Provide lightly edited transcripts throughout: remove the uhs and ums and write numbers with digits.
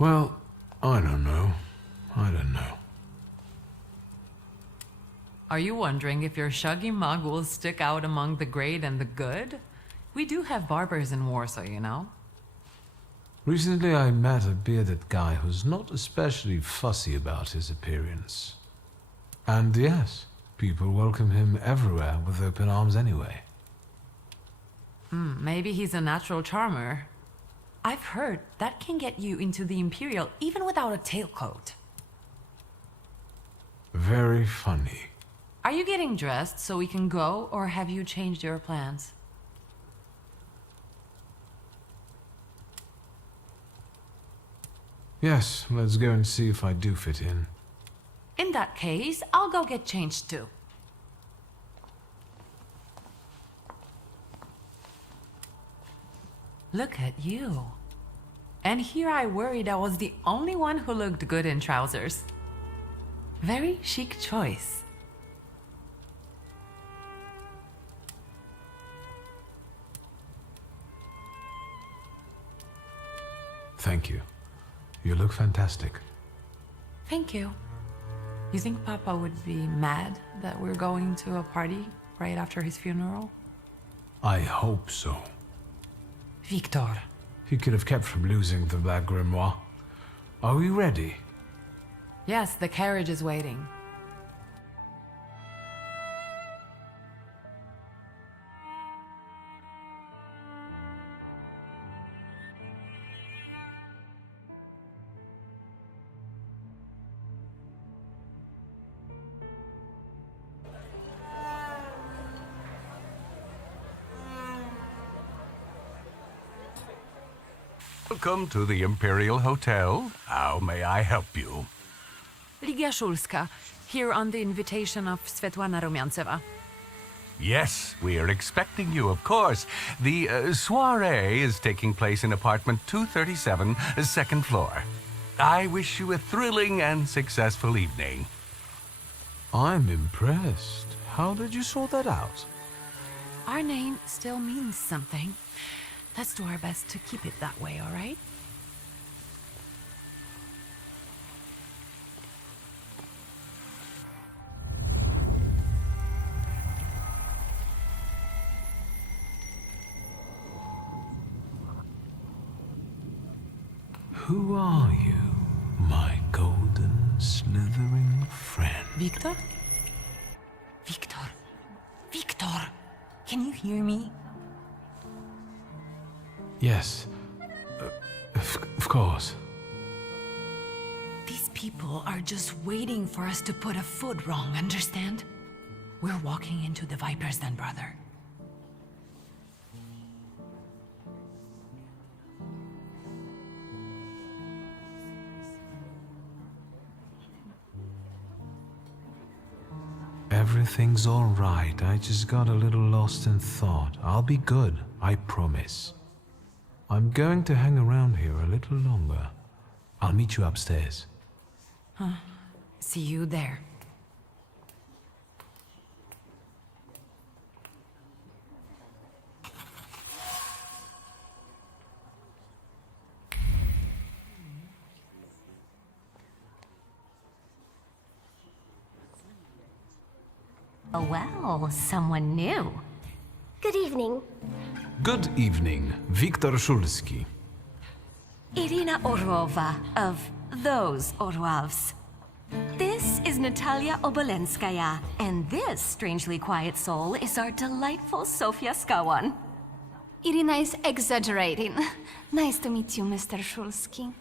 Well, I don't know. I don't know. Are you wondering if your shaggy mug will stick out among the great and the good? We do have barbers in Warsaw, you know. Recently I met a bearded guy who's not especially fussy about his appearance. And yes, people welcome him everywhere with open arms anyway. Maybe he's a natural charmer. I've heard that can get you into the Imperial even without a tailcoat. Very funny. Are you getting dressed so we can go, or have you changed your plans? Yes, let's go and see if I do fit in. In that case, I'll go get changed too. Look at you. And here I worried I was the only one who looked good in trousers. Very chic choice. Thank you. You look fantastic. Thank you. You think Papa would be mad that we're going to a party right after his funeral? I hope so. Victor. He could have kept from losing the Black Grimoire. Are we ready? Yes, the carriage is waiting. Welcome to the Imperial Hotel. How may I help you? Ligia Szulska, here on the invitation of Svetlana Rumianceva. Yes, we are expecting you, of course. The soiree is taking place in apartment 237, second floor. I wish you a thrilling and successful evening. I'm impressed. How did you sort that out? Our name still means something. Let's do our best to keep it that way, all right? Who are you, my golden slithering friend? Victor? Victor? Victor! Can you hear me? Yes, of course. These people are just waiting for us to put a foot wrong, understand? We're walking into the Viper's Den, brother. Everything's all right. I just got a little lost in thought. I'll be good, I promise. I'm going to hang around here a little longer. I'll meet you upstairs. See you there. Oh, well, someone new. Good evening. Good evening, Viktor Szulski. Irina Orlova of those Orlovs. This is Natalia Obolenskaya, and this strangely quiet soul is our delightful Sofia Skawan. Irina is exaggerating. Nice to meet you, Mr. Szulski.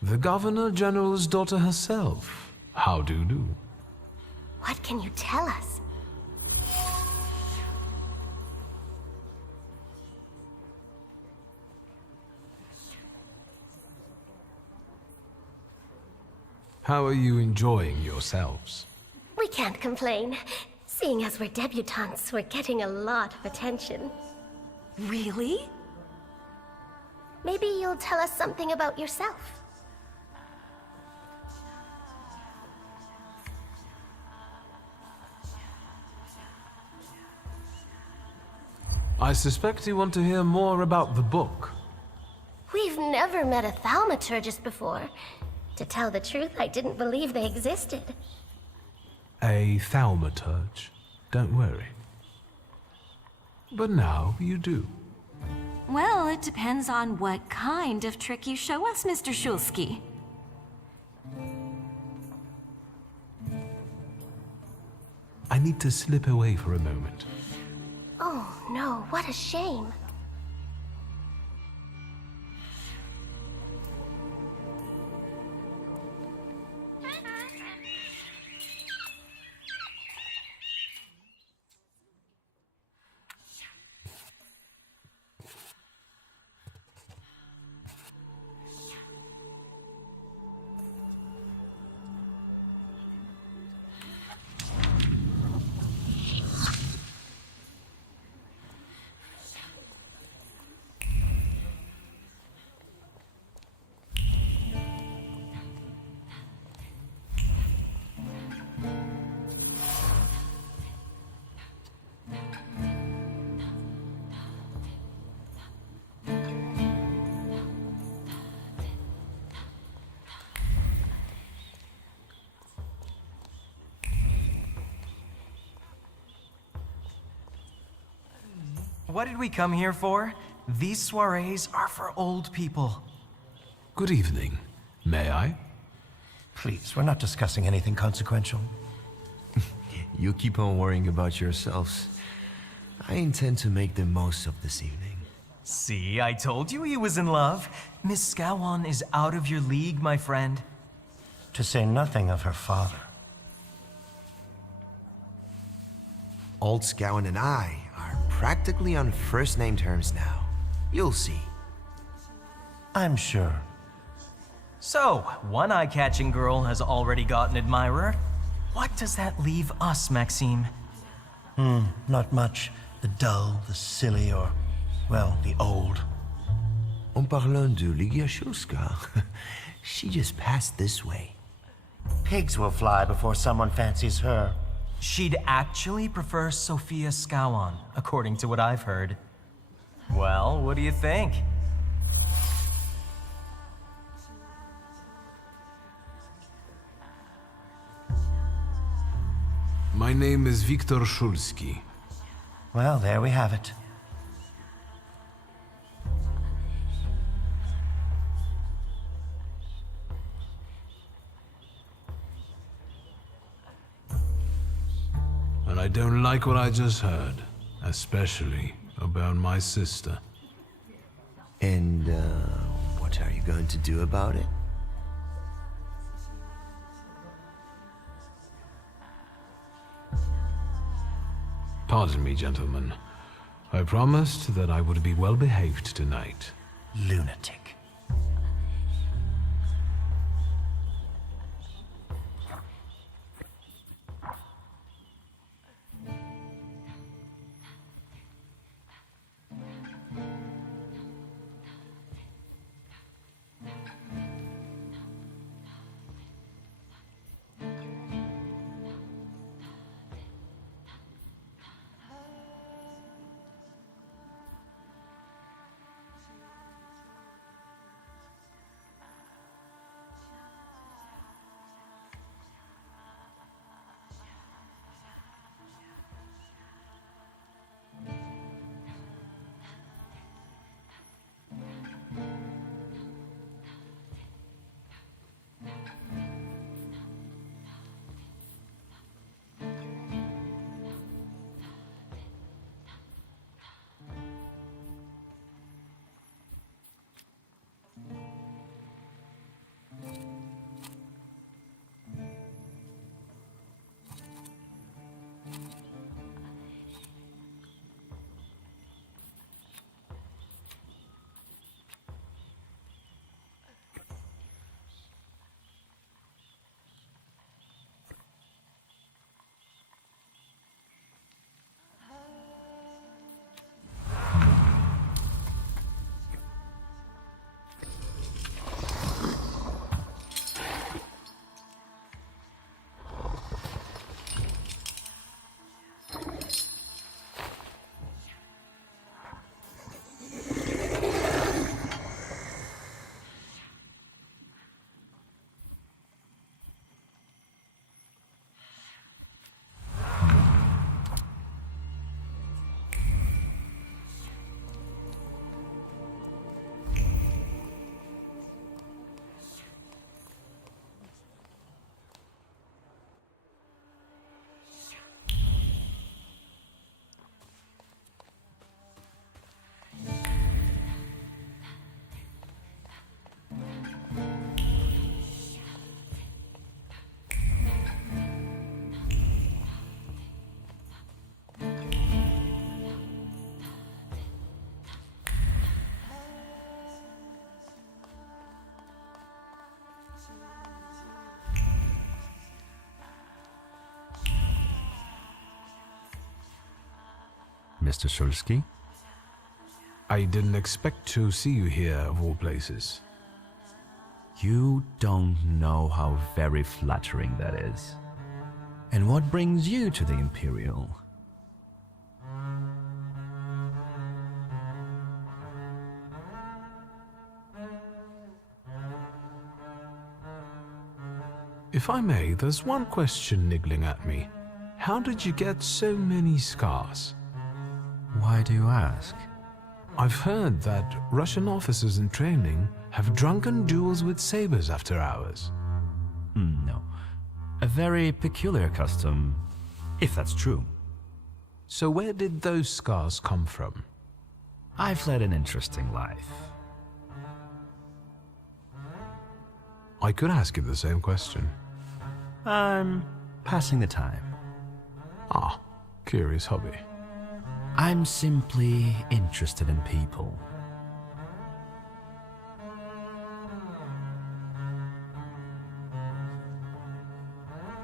The Governor General's daughter herself. How do you do? What can you tell us? How are you enjoying yourselves? We can't complain. Seeing as we're debutantes, we're getting a lot of attention. Really? Maybe you'll tell us something about yourself. I suspect you want to hear more about the book. We've never met a thaumaturgist before. To tell the truth, I didn't believe they existed. A thaumaturge. Don't worry. But now you do. Well, it depends on what kind of trick you show us, Mr. Shulsky. I need to slip away for a moment. Oh no, what a shame. What did we come here for? These soirees are for old people. Good evening. May I? Please, we're not discussing anything consequential. You keep on worrying about yourselves. I intend to make the most of this evening. See, I told you he was in love. Miss Scowan is out of your league, my friend. To say nothing of her father. Old Scowan and I are practically on first-name terms now. You'll see. I'm sure. So, one eye-catching girl has already got an admirer. What does that leave us, Maxime? Not much. The dull, the silly, or, well, the old. En parlant de Ligia Shulska, she just passed this way. Pigs will fly before someone fancies her. She'd actually prefer Sophia Scowan, according to what I've heard. Well, what do you think? My name is Viktor Shulsky. Well, there we have it. And I don't like what I just heard, especially about my sister. And, what are you going to do about it? Pardon me, gentlemen. I promised that I would be well behaved tonight. Lunatic. Mr. Jelsky? I didn't expect to see you here, of all places. You don't know how very flattering that is. And what brings you to the Imperial? If I may, there's one question niggling at me. How did you get so many scars? Why do you ask? I've heard that Russian officers in training have drunken duels with sabers after hours. No. A very peculiar custom, if that's true. So where did those scars come from? I've led an interesting life. I could ask you the same question. I'm passing the time. Ah, curious hobby. I'm simply interested in people.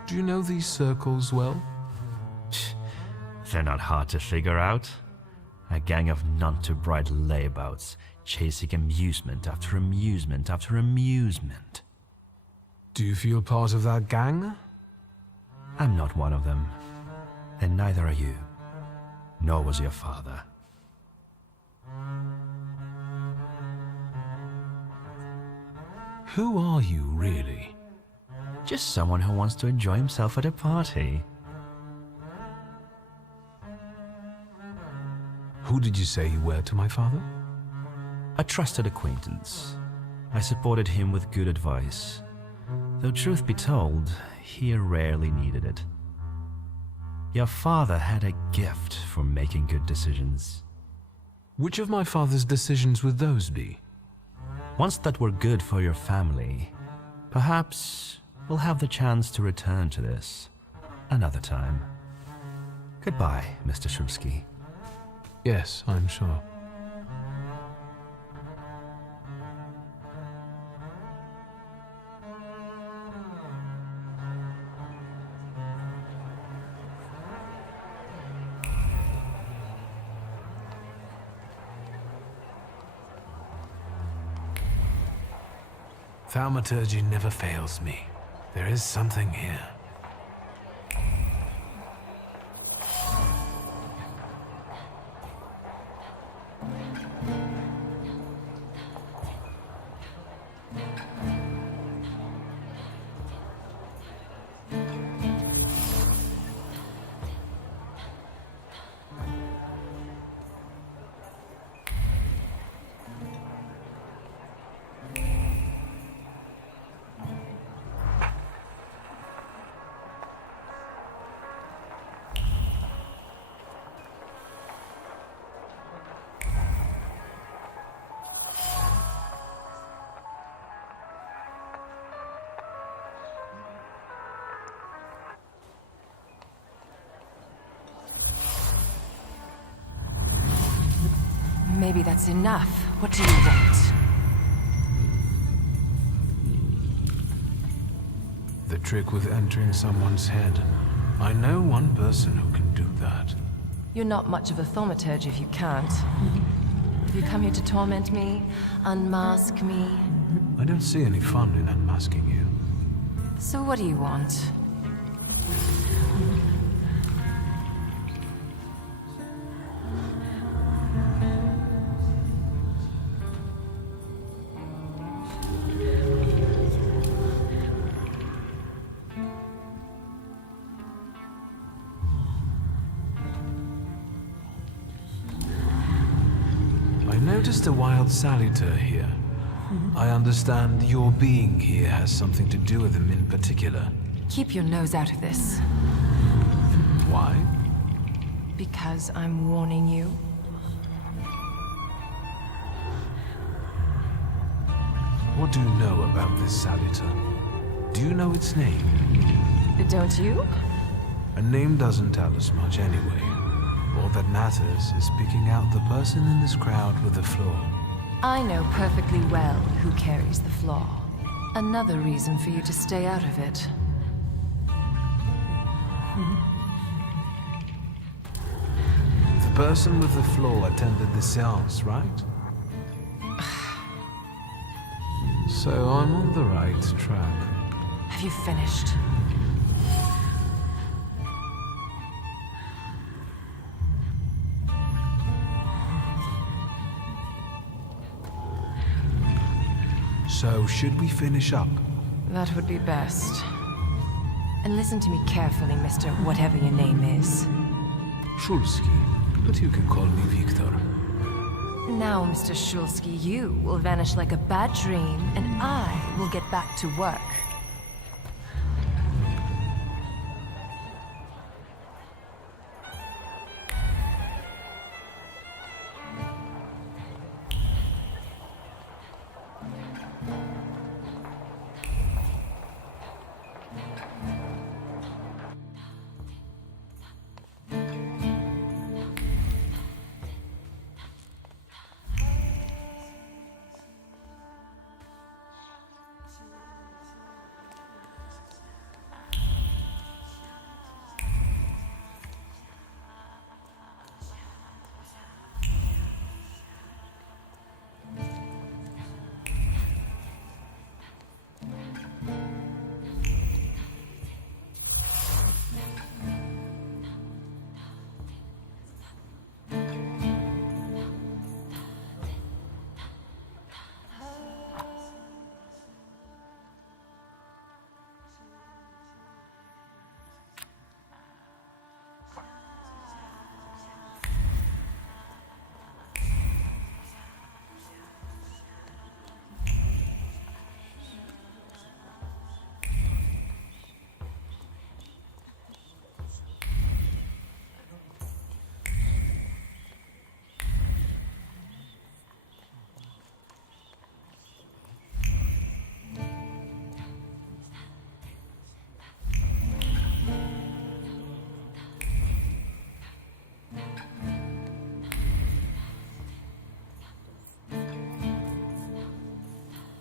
Do you know these circles well? They're not hard to figure out. A gang of none-too-bright layabouts, chasing amusement after amusement after amusement. Do you feel part of that gang? I'm not one of them. And neither are you. Nor was your father. Who are you, really? Just someone who wants to enjoy himself at a party. Who did you say you were to my father? A trusted acquaintance. I supported him with good advice. Though truth be told, he rarely needed it. Your father had a gift for making good decisions. Which of my father's decisions would those be? Ones that were good for your family. Perhaps we'll have the chance to return to this another time. Goodbye, Mr. Jelsky. Yes, I'm sure. Thaumaturge never fails me. There is something here. Maybe that's enough. What do you want? The trick with entering someone's head. I know one person who can do that. You're not much of a thaumaturge if you can't. Have you come here to torment me? Unmask me? I don't see any fun in unmasking you. So what do you want? Noticed a wild saluter here. I understand your being here has something to do with him in particular. Keep your nose out of this. Why? Because I'm warning you. What do you know about this saluter? Do you know its name? Don't you? A name doesn't tell us much anyway. All that matters is picking out the person in this crowd with the flaw. I know perfectly well who carries the flaw. Another reason for you to stay out of it. The person with the flaw attended the seance, right? So I'm on the right track. Have you finished? So should we finish up? That would be best. And listen to me carefully, Mr. Whatever your name is. Szulski, but you can call me Victor. Now, Mr. Shulsky, you will vanish like a bad dream, and I will get back to work.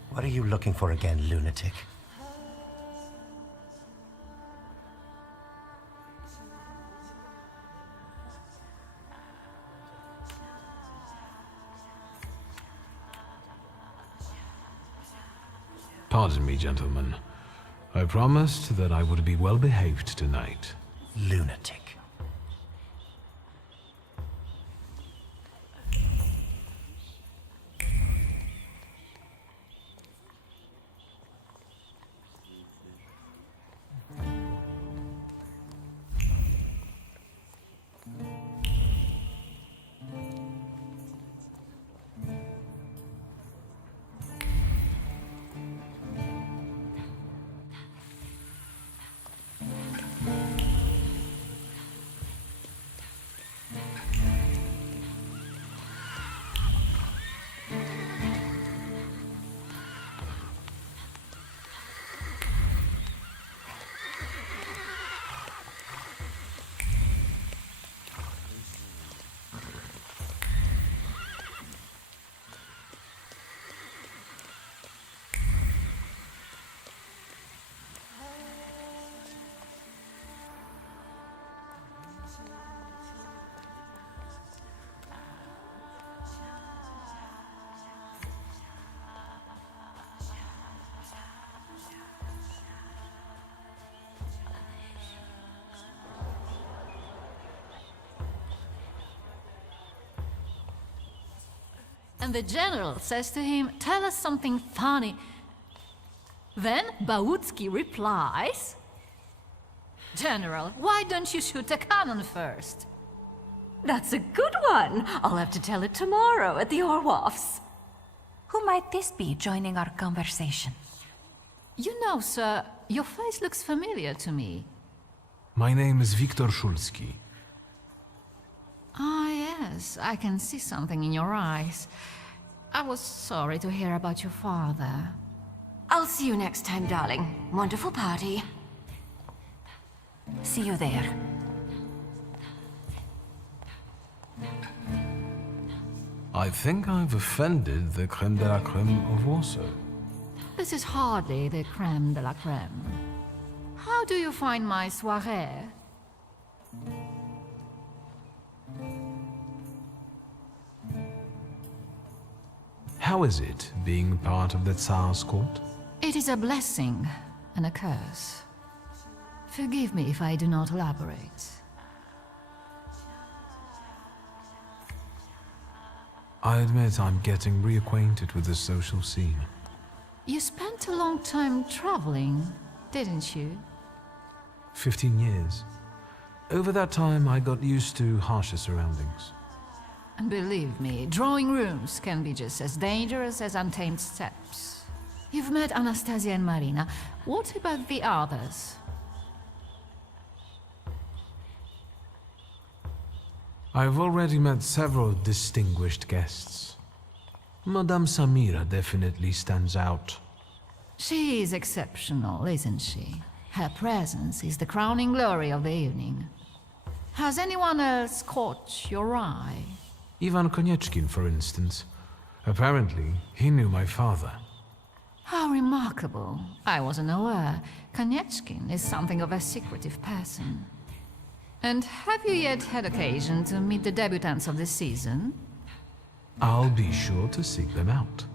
What are you looking for again, lunatic? Pardon me, gentlemen. I promised that I would be well behaved tonight. Lunatic. And the general says to him, "Tell us something funny." Then Bautski replies, "General, why don't you shoot a cannon first?" That's a good one. I'll have to tell it tomorrow at the Orloffs. Who might this be joining our conversation? You know, sir, your face looks familiar to me. My name is Victor Szulski. Ah, yes, I can see something in your eyes. I was sorry to hear about your father. I'll see you next time, darling. Wonderful party. See you there. I think I've offended the creme de la creme of Warsaw. This is hardly the creme de la creme. How do you find my soirée? How is it being part of the Tsar's court? It is a blessing and a curse. Forgive me if I do not elaborate. I admit I'm getting reacquainted with the social scene. You spent a long time traveling, didn't you? 15 years. Over that time, I got used to harsher surroundings. And believe me, drawing rooms can be just as dangerous as untamed steppes. You've met Anastasia and Marina. What about the others? I've already met several distinguished guests. Madame Samira definitely stands out. She is exceptional, isn't she? Her presence is the crowning glory of the evening. Has anyone else caught your eye? Ivan Konieczkin, for instance. Apparently, he knew my father. How remarkable. I wasn't aware. Konieczkin is something of a secretive person. And have you yet had occasion to meet the debutants of the season? I'll be sure to seek them out.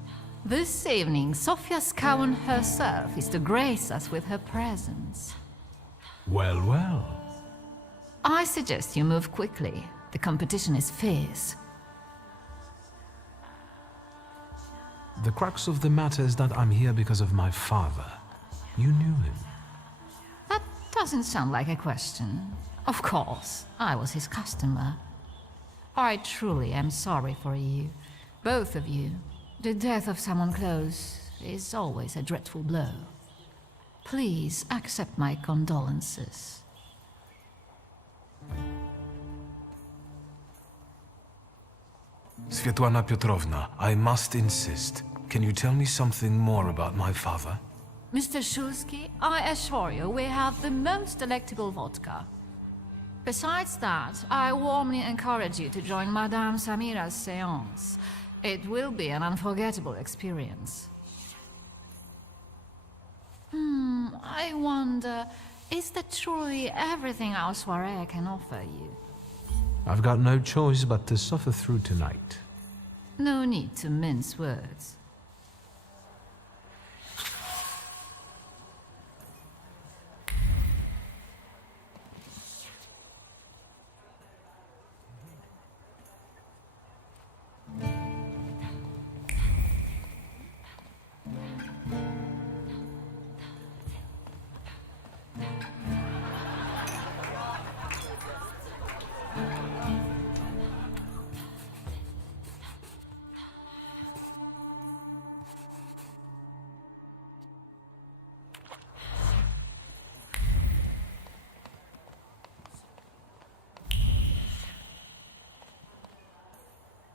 This evening, Sofia Skaun herself is to grace us with her presence. Well, well. I suggest you move quickly. The competition is fierce. The crux of the matter is that I'm here because of my father. You knew him. That doesn't sound like a question. Of course, I was his customer. I truly am sorry for you, both of you. The death of someone close is always a dreadful blow. Please accept my condolences. Svetlana Petrovna, I must insist. Can you tell me something more about my father? Mr. Shulsky, I assure you we have the most delectable vodka. Besides that, I warmly encourage you to join Madame Samira's séance. It will be an unforgettable experience. I wonder, is that truly everything our soirée can offer you? I've got no choice but to suffer through tonight. No need to mince words.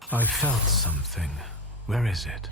I felt something. Where is it?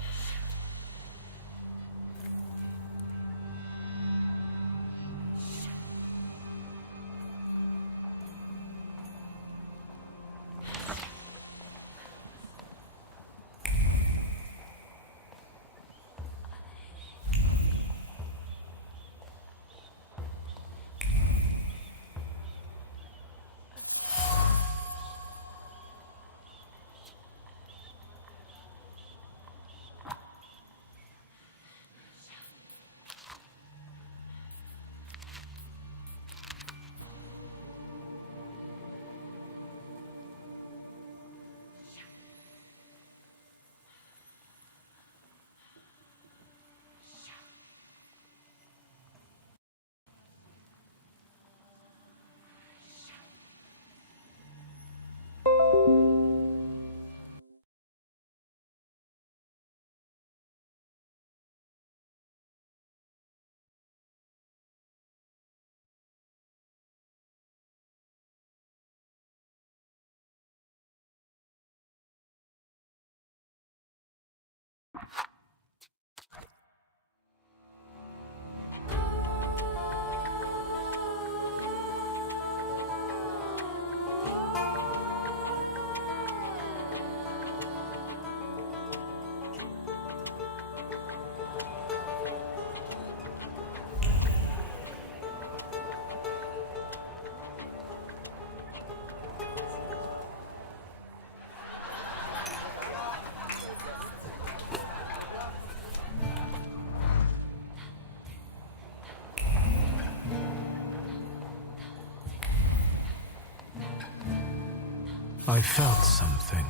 I felt something.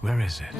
Where is it?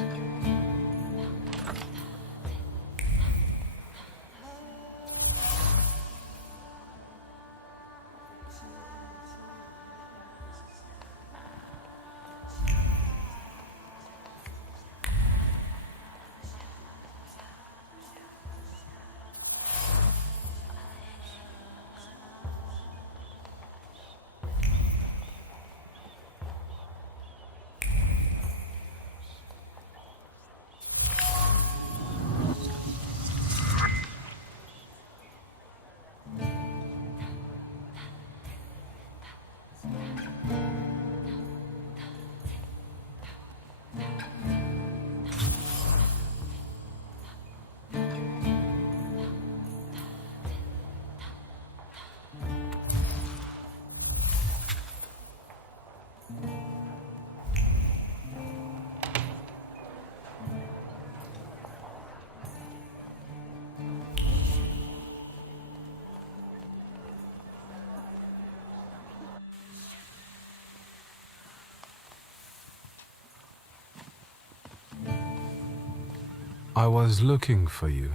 I was looking for you.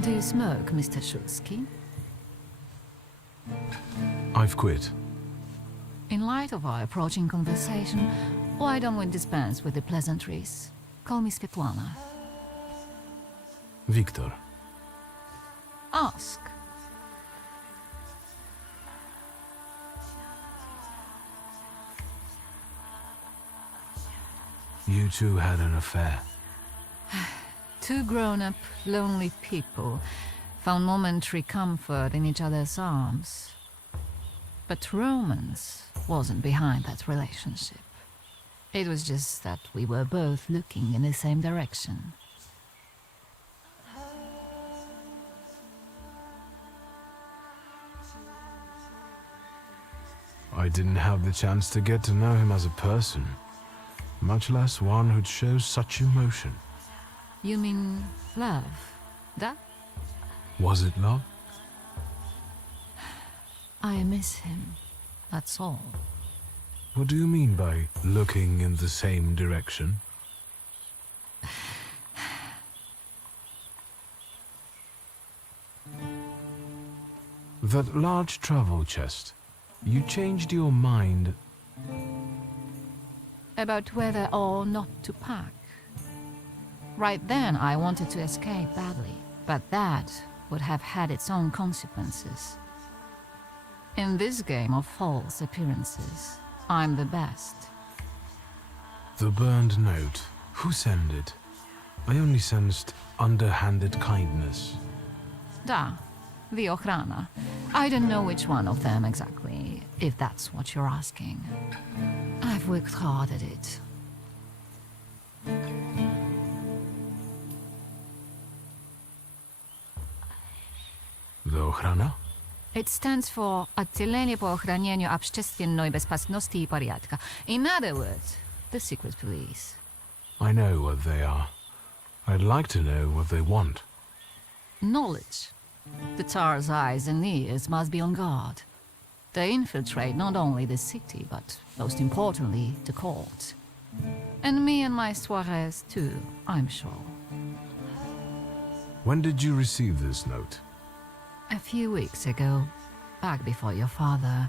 Do you smoke, Mr. Jelsky? I've quit. In light of our approaching conversation, why don't we dispense with the pleasantries? Call me Svetlana. Victor. Ask. You two had an affair. Two grown-up, lonely people found momentary comfort in each other's arms. But romance wasn't behind that relationship. It was just that we were both looking in the same direction. I didn't have the chance to get to know him as a person, much less one who'd show such emotion. You mean love? That? Was it love? I miss him. That's all. What do you mean by looking in the same direction? That large travel chest. You changed your mind About whether or not to pack. Right then, I wanted to escape badly, but that would have had its own consequences. In this game of false appearances, I'm the best. The burned note. Who sent it? I only sensed underhanded kindness. Da, the Ochrana. I don't know which one of them exactly, if that's what you're asking. I've worked hard at it. The Ochrana? It stands for Отделение по охранению общественной безопасности и порядка. In other words, the secret police. I know what they are. I'd like to know what they want. Knowledge. The Tsar's eyes and ears must be on guard. They infiltrate not only the city, but most importantly, the court. And me and my soirees too, I'm sure. When did you receive this note? A few weeks ago, back before your father.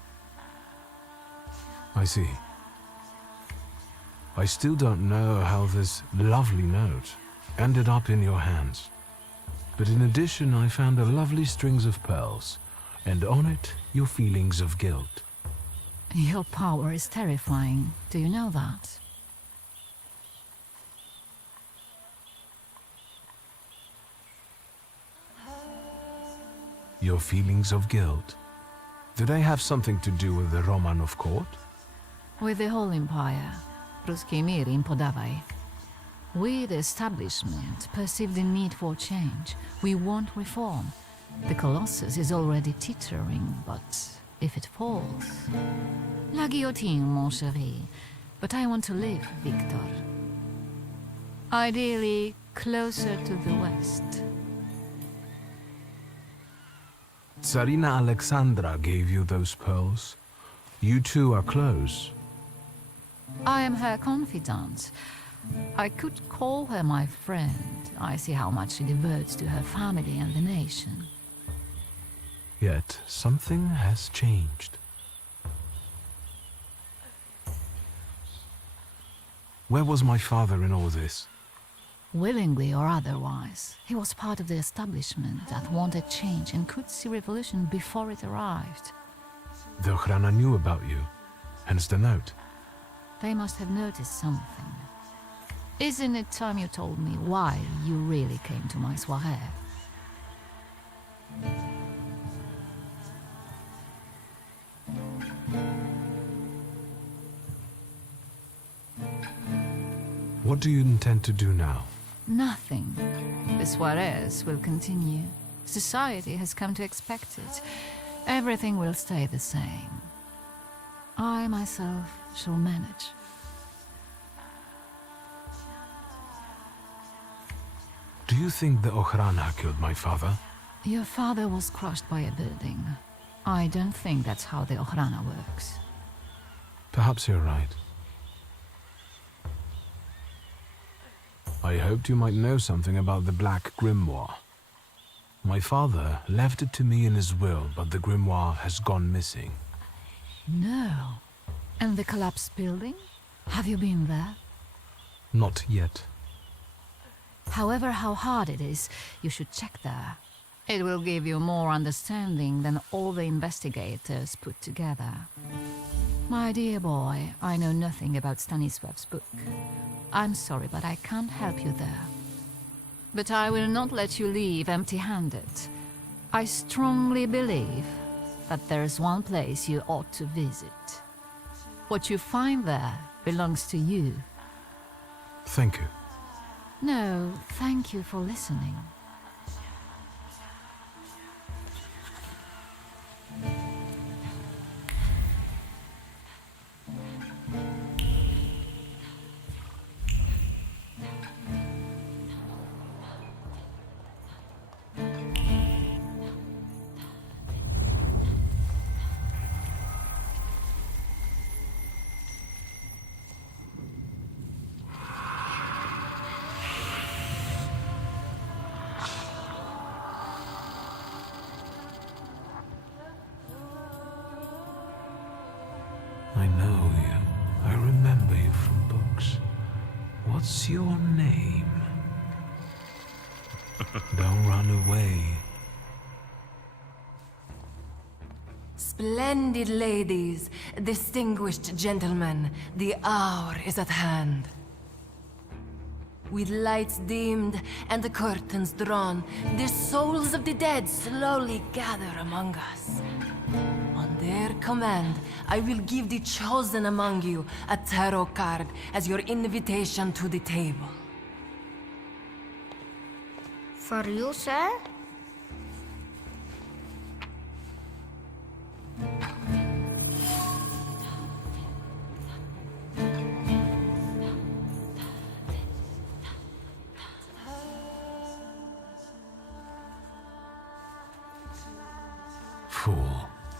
I see. I still don't know how this lovely note ended up in your hands. But in addition, I found a lovely strings of pearls, and on it, your feelings of guilt. Your power is terrifying. Do you know that? Your feelings of guilt. Did they have something to do with the Romanov court? With the whole empire. Ruski mir im podawaj. We, the establishment, perceive the need for change. We want reform. The Colossus is already teetering, but if it falls... La guillotine, mon chéri. But I want to live, Victor. Ideally, closer to the west. Tsarina Alexandra gave you those pearls. You two are close. I am her confidant. I could call her my friend. I see how much she devotes to her family and the nation. Yet something has changed. Where was my father in all this? Willingly or otherwise, he was part of the establishment that wanted change and could see revolution before it arrived. The Ochrana knew about you, hence the note. They must have noticed something. Isn't it time you told me why you really came to my soirée? What do you intend to do now? Nothing. The soirées will continue. Society has come to expect it. Everything will stay the same. I myself shall manage. Do you think the Ochrana killed my father? Your father was crushed by a building. I don't think that's how the Ochrana works. Perhaps you're right. I hoped you might know something about the Black Grimoire. My father left it to me in his will, but the grimoire has gone missing. No. And the collapsed building? Have you been there? Not yet. However, how hard it is, you should check there. It will give you more understanding than all the investigators put together. My dear boy, I know nothing about Stanisław's book. I'm sorry, but I can't help you there. But I will not let you leave empty-handed. I strongly believe that there's one place you ought to visit. What you find there belongs to you. Thank you. No, thank you for listening. I know you. I remember you from books. What's your name? Don't run away. Splendid ladies, distinguished gentlemen, the hour is at hand. With lights dimmed and the curtains drawn, the souls of the dead slowly gather among us. On their command, I will give the chosen among you a tarot card as your invitation to the table. For you, sir? Fool.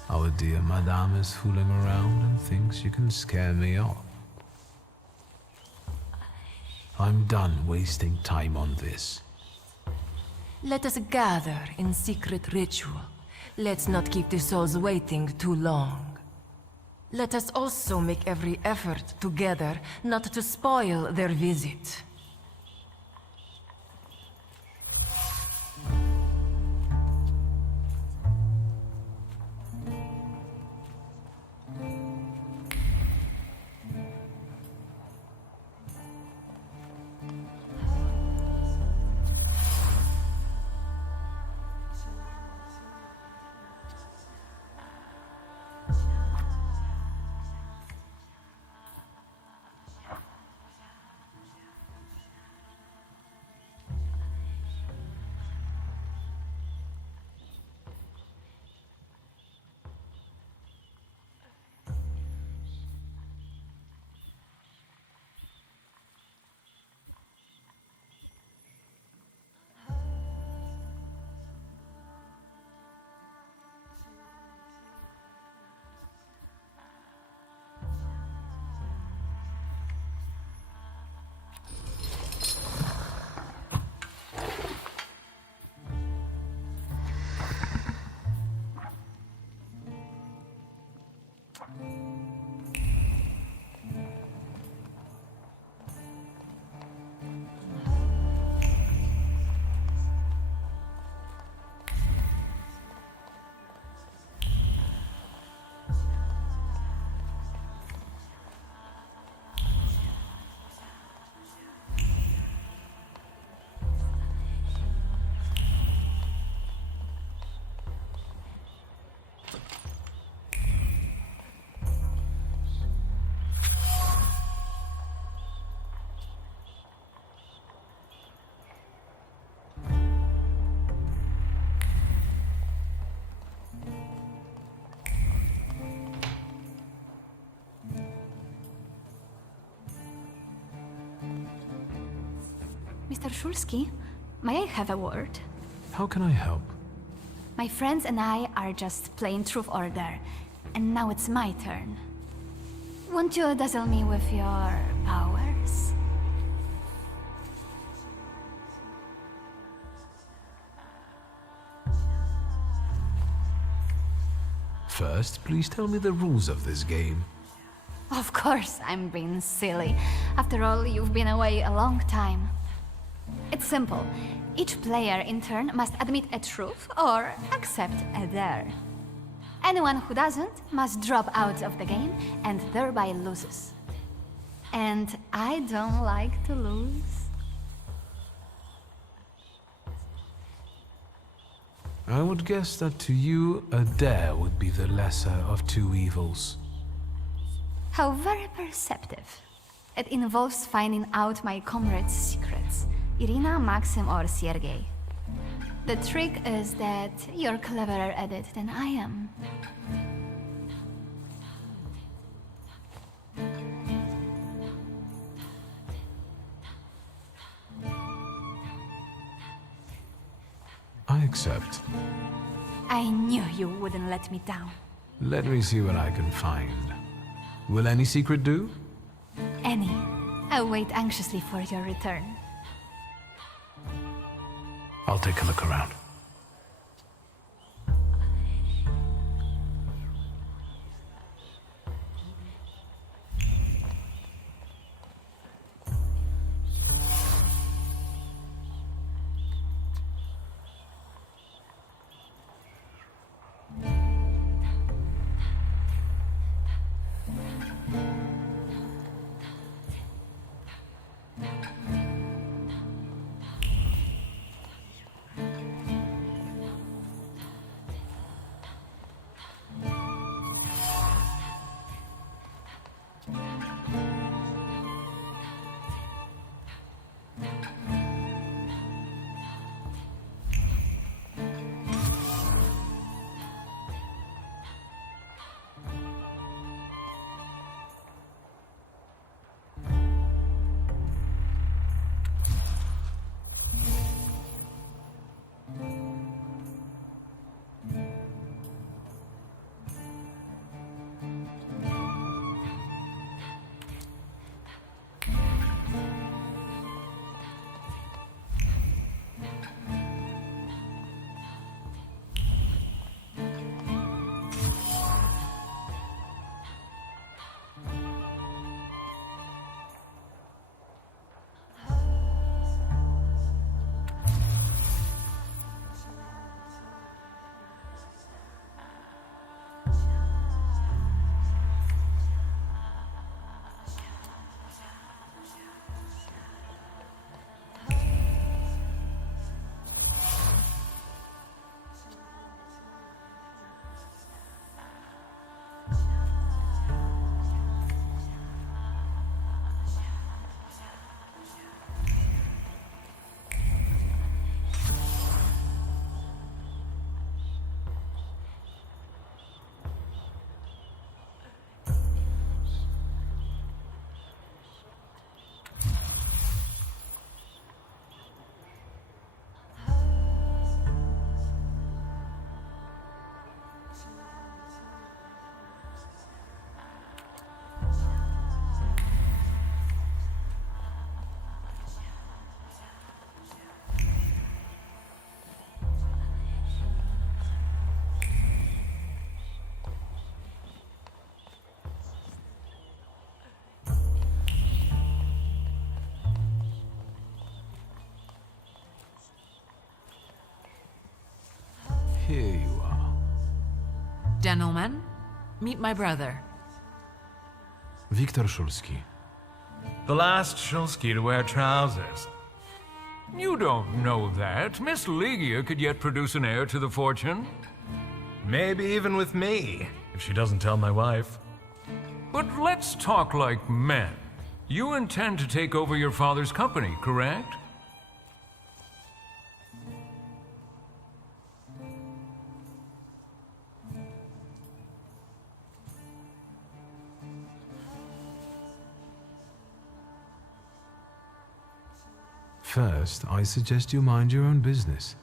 Our dear madame is fooling around and thinks you can scare me off. I'm done wasting time on this. Let us gather in secret ritual. Let's not keep the souls waiting too long. Let us also make every effort together not to spoil their visit. Mr. Szulski, may I have a word? How can I help? My friends and I are just playing Truth Order, and now it's my turn. Won't you dazzle me with your powers? First, please tell me the rules of this game. Of course, I'm being silly. After all, you've been away a long time. It's simple. Each player in turn must admit a truth or accept a dare. Anyone who doesn't must drop out of the game and thereby loses. And I don't like to lose. I would guess that to you, a dare would be the lesser of two evils. How very perceptive. It involves finding out my comrades' secrets. Irina, Maxim, or Sergei. The trick is that you're cleverer at it than I am. I accept. I knew you wouldn't let me down. Let me see what I can find. Will any secret do? Any. I wait anxiously for your return. I'll take a look around. Here you are. Gentlemen, meet my brother. Viktor Szulski. The last Szulski to wear trousers. You don't know that. Miss Ligia could yet produce an heir to the fortune. Maybe even with me, if she doesn't tell my wife. But let's talk like men. You intend to take over your father's company, correct? First, I suggest you mind your own business.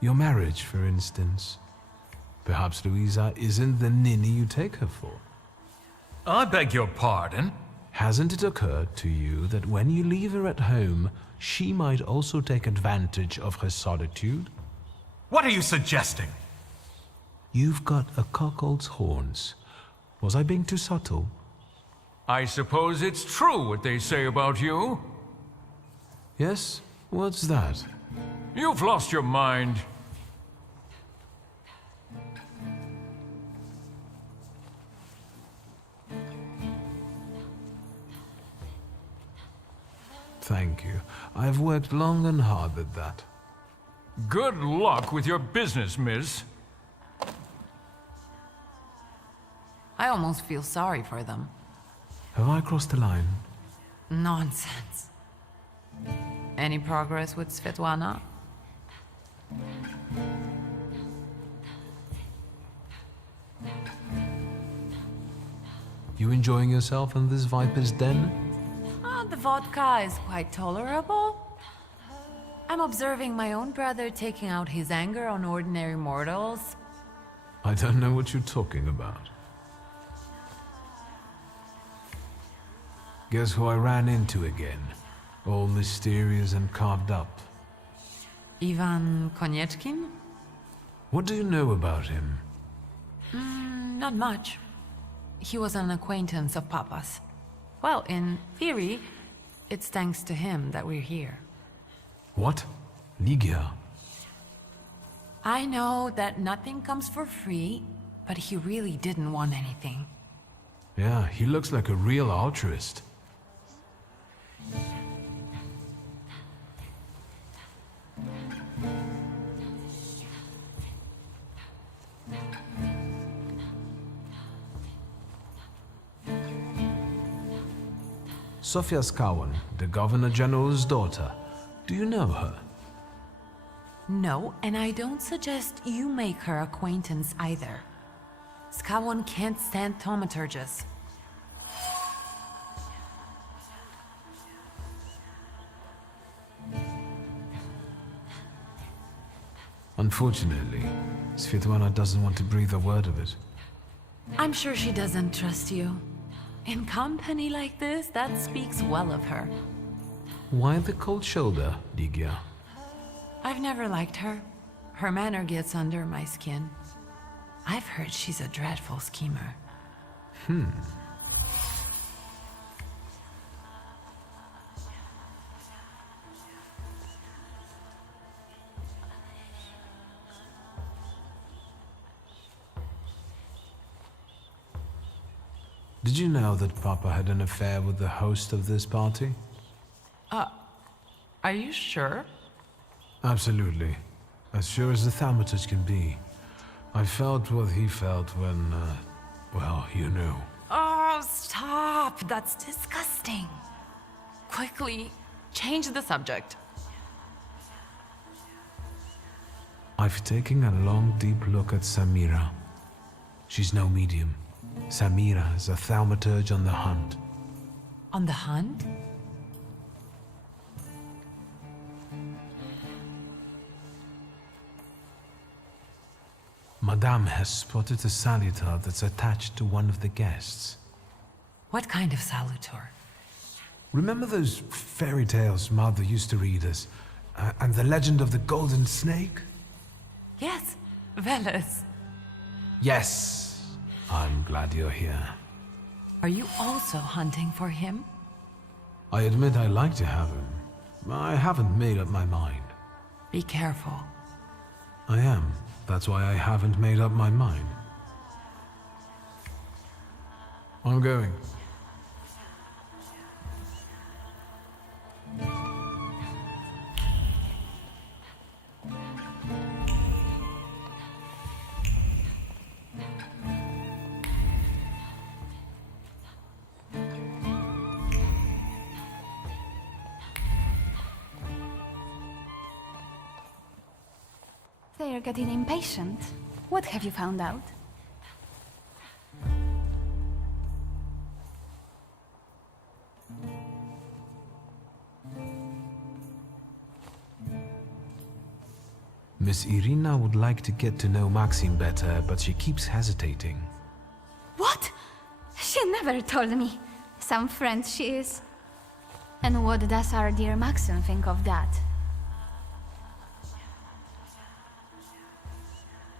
Your marriage, for instance. Perhaps Louisa isn't the ninny you take her for. I beg your pardon? Hasn't it occurred to you that when you leave her at home, she might also take advantage of her solitude? What are you suggesting? You've got a cuckold's horns. Was I being too subtle? I suppose it's true what they say about you. Yes? What's that? You've lost your mind. Thank you. I've worked long and hard at that. Good luck with your business, miss. I almost feel sorry for them. Have I crossed the line? Nonsense. Any progress with Svetlana? You enjoying yourself in this viper's den? The vodka is quite tolerable. I'm observing my own brother taking out his anger on ordinary mortals. I don't know what you're talking about. Guess who I ran into again? All mysterious and carved up. Ivan Konieczkin? What do you know about him? Not much. He was an acquaintance of Papa's. Well, in theory, it's thanks to him that we're here. What? Ligia? I know that nothing comes for free, but he really didn't want anything. Yeah, he looks like a real altruist. Sofia Skawan, the Governor General's daughter. Do you know her? No, and I don't suggest you make her acquaintance either. Skawon can't stand thaumaturges. Unfortunately, Svetlana doesn't want to breathe a word of it. I'm sure she doesn't trust you. In company like this, that speaks well of her. Why the cold shoulder, Ligia? I've never liked her. Her manner gets under my skin. I've heard she's a dreadful schemer. Did you know that Papa had an affair with the host of this party? Are you sure? Absolutely. As sure as the Thaumaturge can be. I felt what he felt when, well, you know. Oh, stop! That's disgusting. Quickly, change the subject. I've taken a long, deep look at Samira. She's no medium. Samira is a Thaumaturge on the hunt. On the hunt? Madame has spotted a salutar that's attached to one of the guests. What kind of salutor? Remember those fairy tales Mother used to read us? And the legend of the golden snake? Yes, Veles. Yes. I'm glad you're here. Are you also hunting for him? I admit I like to have him. I haven't made up my mind. Be careful. I am. That's why I haven't made up my mind. I'm going. They're getting impatient. What have you found out? Miss Irina would like to get to know Maxim better, but she keeps hesitating. What? She never told me. Some friend she is. And what does our dear Maxim think of that?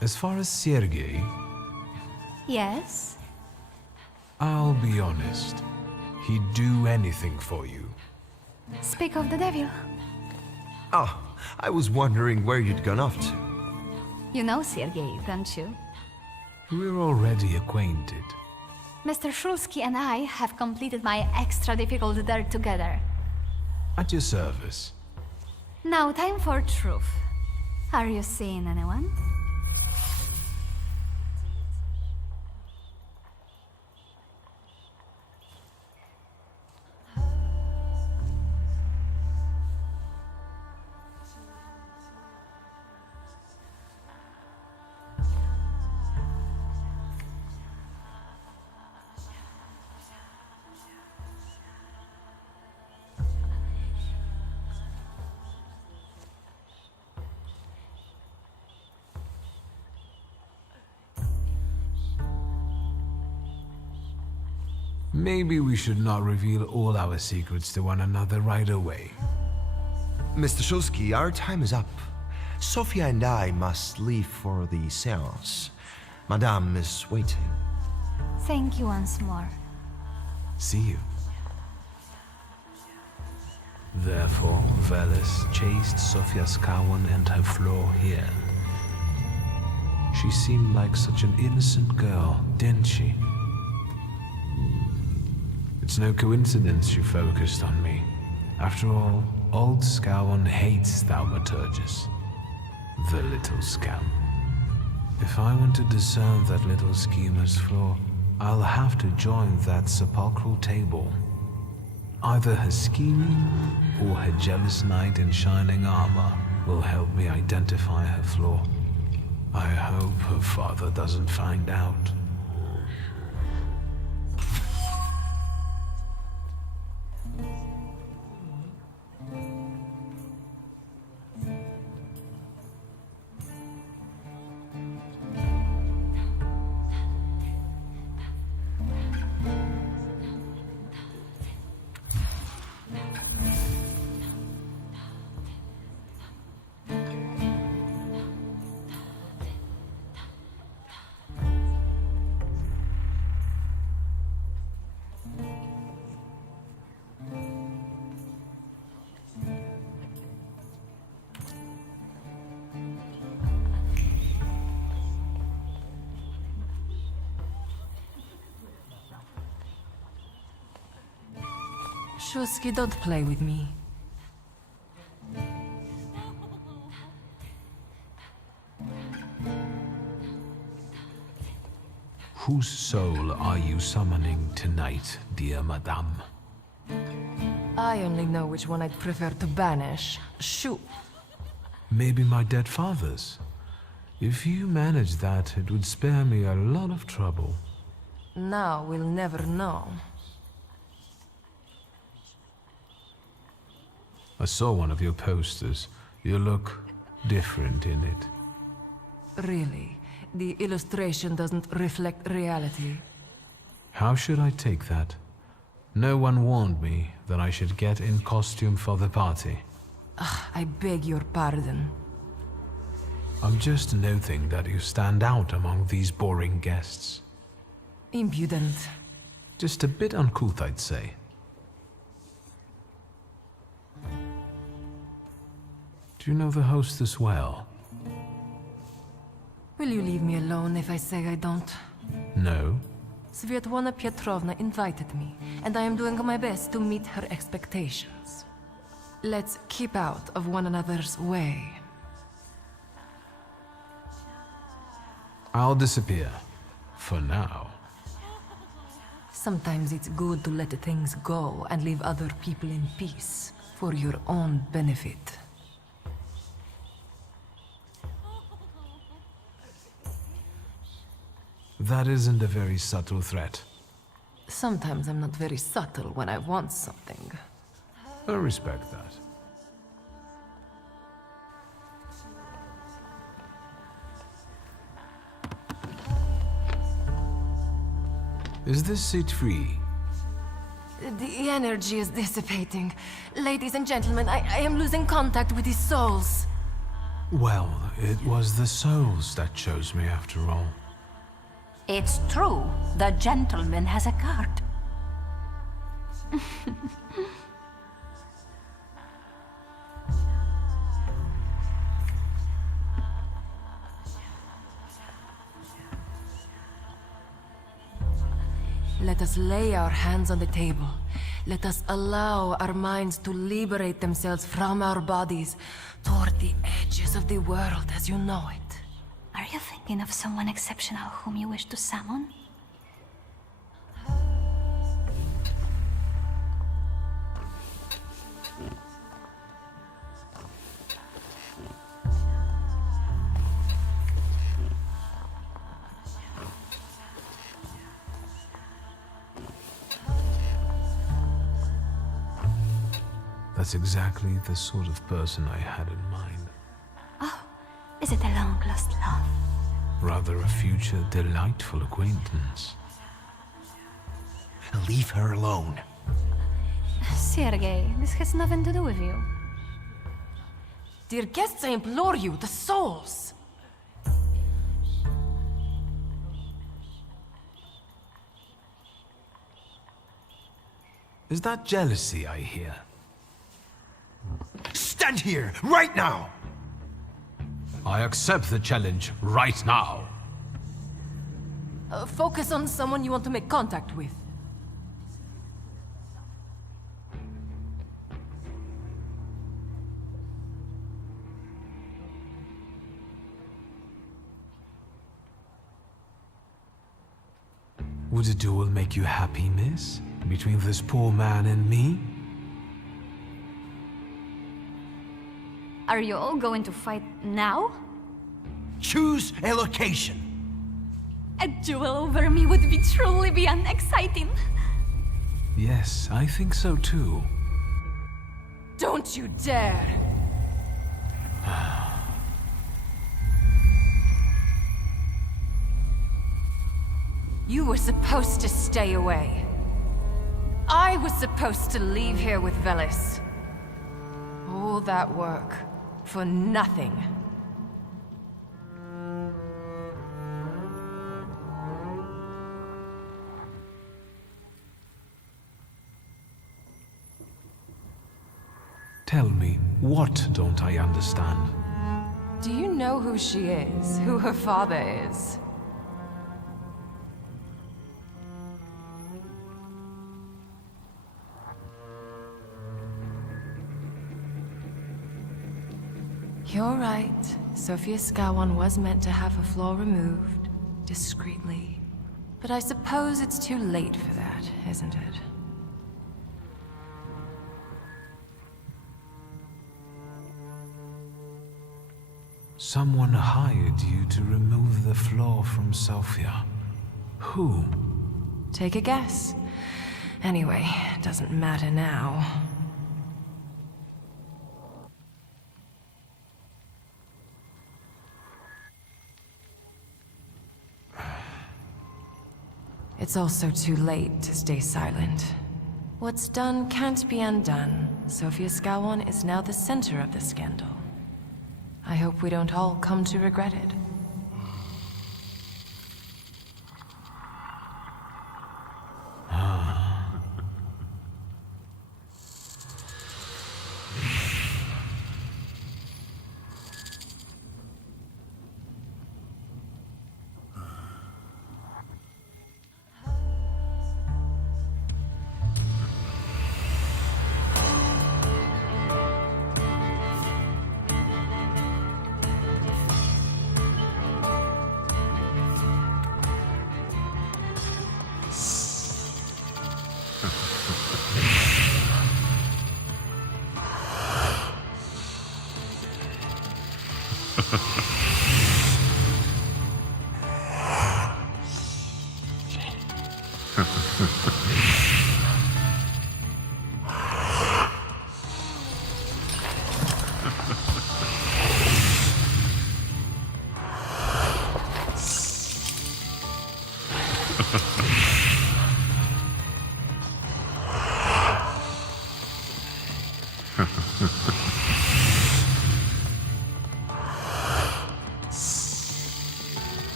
As far as Sergei, Yes? I'll be honest. He'd do anything for you. Speak of the devil. Oh, I was wondering where you'd gone off to. You know Sergei, don't you? We're already acquainted. Mr. Shulsky and I have completed my extra difficult dirt together. At your service. Now time for truth. Are you seeing anyone? Maybe we should not reveal all our secrets to one another right away. Mr. Shulsky, our time is up. Sophia and I must leave for the seance. Madame is waiting. Thank you once more. See you. Therefore, Veles chased Sofia Skawan and her floor here. She seemed like such an innocent girl, didn't she? It's no coincidence she focused on me. After all, old Skawan hates Thaumaturges. The little scamp. If I want to discern that little schemer's flaw, I'll have to join that sepulchral table. Either her scheming or her jealous knight in shining armor will help me identify her flaw. I hope her father doesn't find out. Shulsky, don't play with me. Whose soul are you summoning tonight, dear madame? I only know which one I'd prefer to banish. Shoot. Maybe my dead father's. If you manage that, it would spare me a lot of trouble. Now we'll never know. I saw one of your posters. You look different in it. Really, the illustration doesn't reflect reality. How should I take that? No one warned me that I should get in costume for the party. I beg your pardon. I'm just noting that you stand out among these boring guests. Impudent. Just a bit uncouth, I'd say. Do you know the hostess well? Will you leave me alone if I say I don't? No. Svetlana Petrovna invited me, and I am doing my best to meet her expectations. Let's keep out of one another's way. I'll disappear. For now. Sometimes it's good to let things go and leave other people in peace, for your own benefit. That isn't a very subtle threat. Sometimes I'm not very subtle when I want something. I respect that. Is this seat free? The energy is dissipating. Ladies and gentlemen, I am losing contact with these souls. Well, it was the souls that chose me after all. It's true. The gentleman has a card. Let us lay our hands on the table. Let us allow our minds to liberate themselves from our bodies toward the edges of the world as you know it. Are you thinking of someone exceptional whom you wish to summon? That's exactly the sort of person I had in mind. Oh, is it a long-lost love? Rather a future delightful acquaintance. Leave her alone. Sergei, this has nothing to do with you. Dear guests, I implore you, the souls! Is that jealousy I hear? Stand here, right now! I accept the challenge right now. Focus on someone you want to make contact with. Would a duel make you happy, miss? Between this poor man and me? Are you all going to fight now? Choose a location. A duel over me would be truly beyond exciting. Yes, I think so too. Don't you dare! You were supposed to stay away. I was supposed to leave here with Velis. All that work for nothing. Tell me, what don't I understand? Do you know who she is? Who her father is? You're right. Sofia Skawan was meant to have her flaw removed, discreetly. But I suppose it's too late for that, isn't it? Someone hired you to remove the flaw from Sofia. Who? Take a guess. Anyway, it doesn't matter now. It's also too late to stay silent. What's done can't be undone. Sofia Skawan is now the center of the scandal. I hope we don't all come to regret it.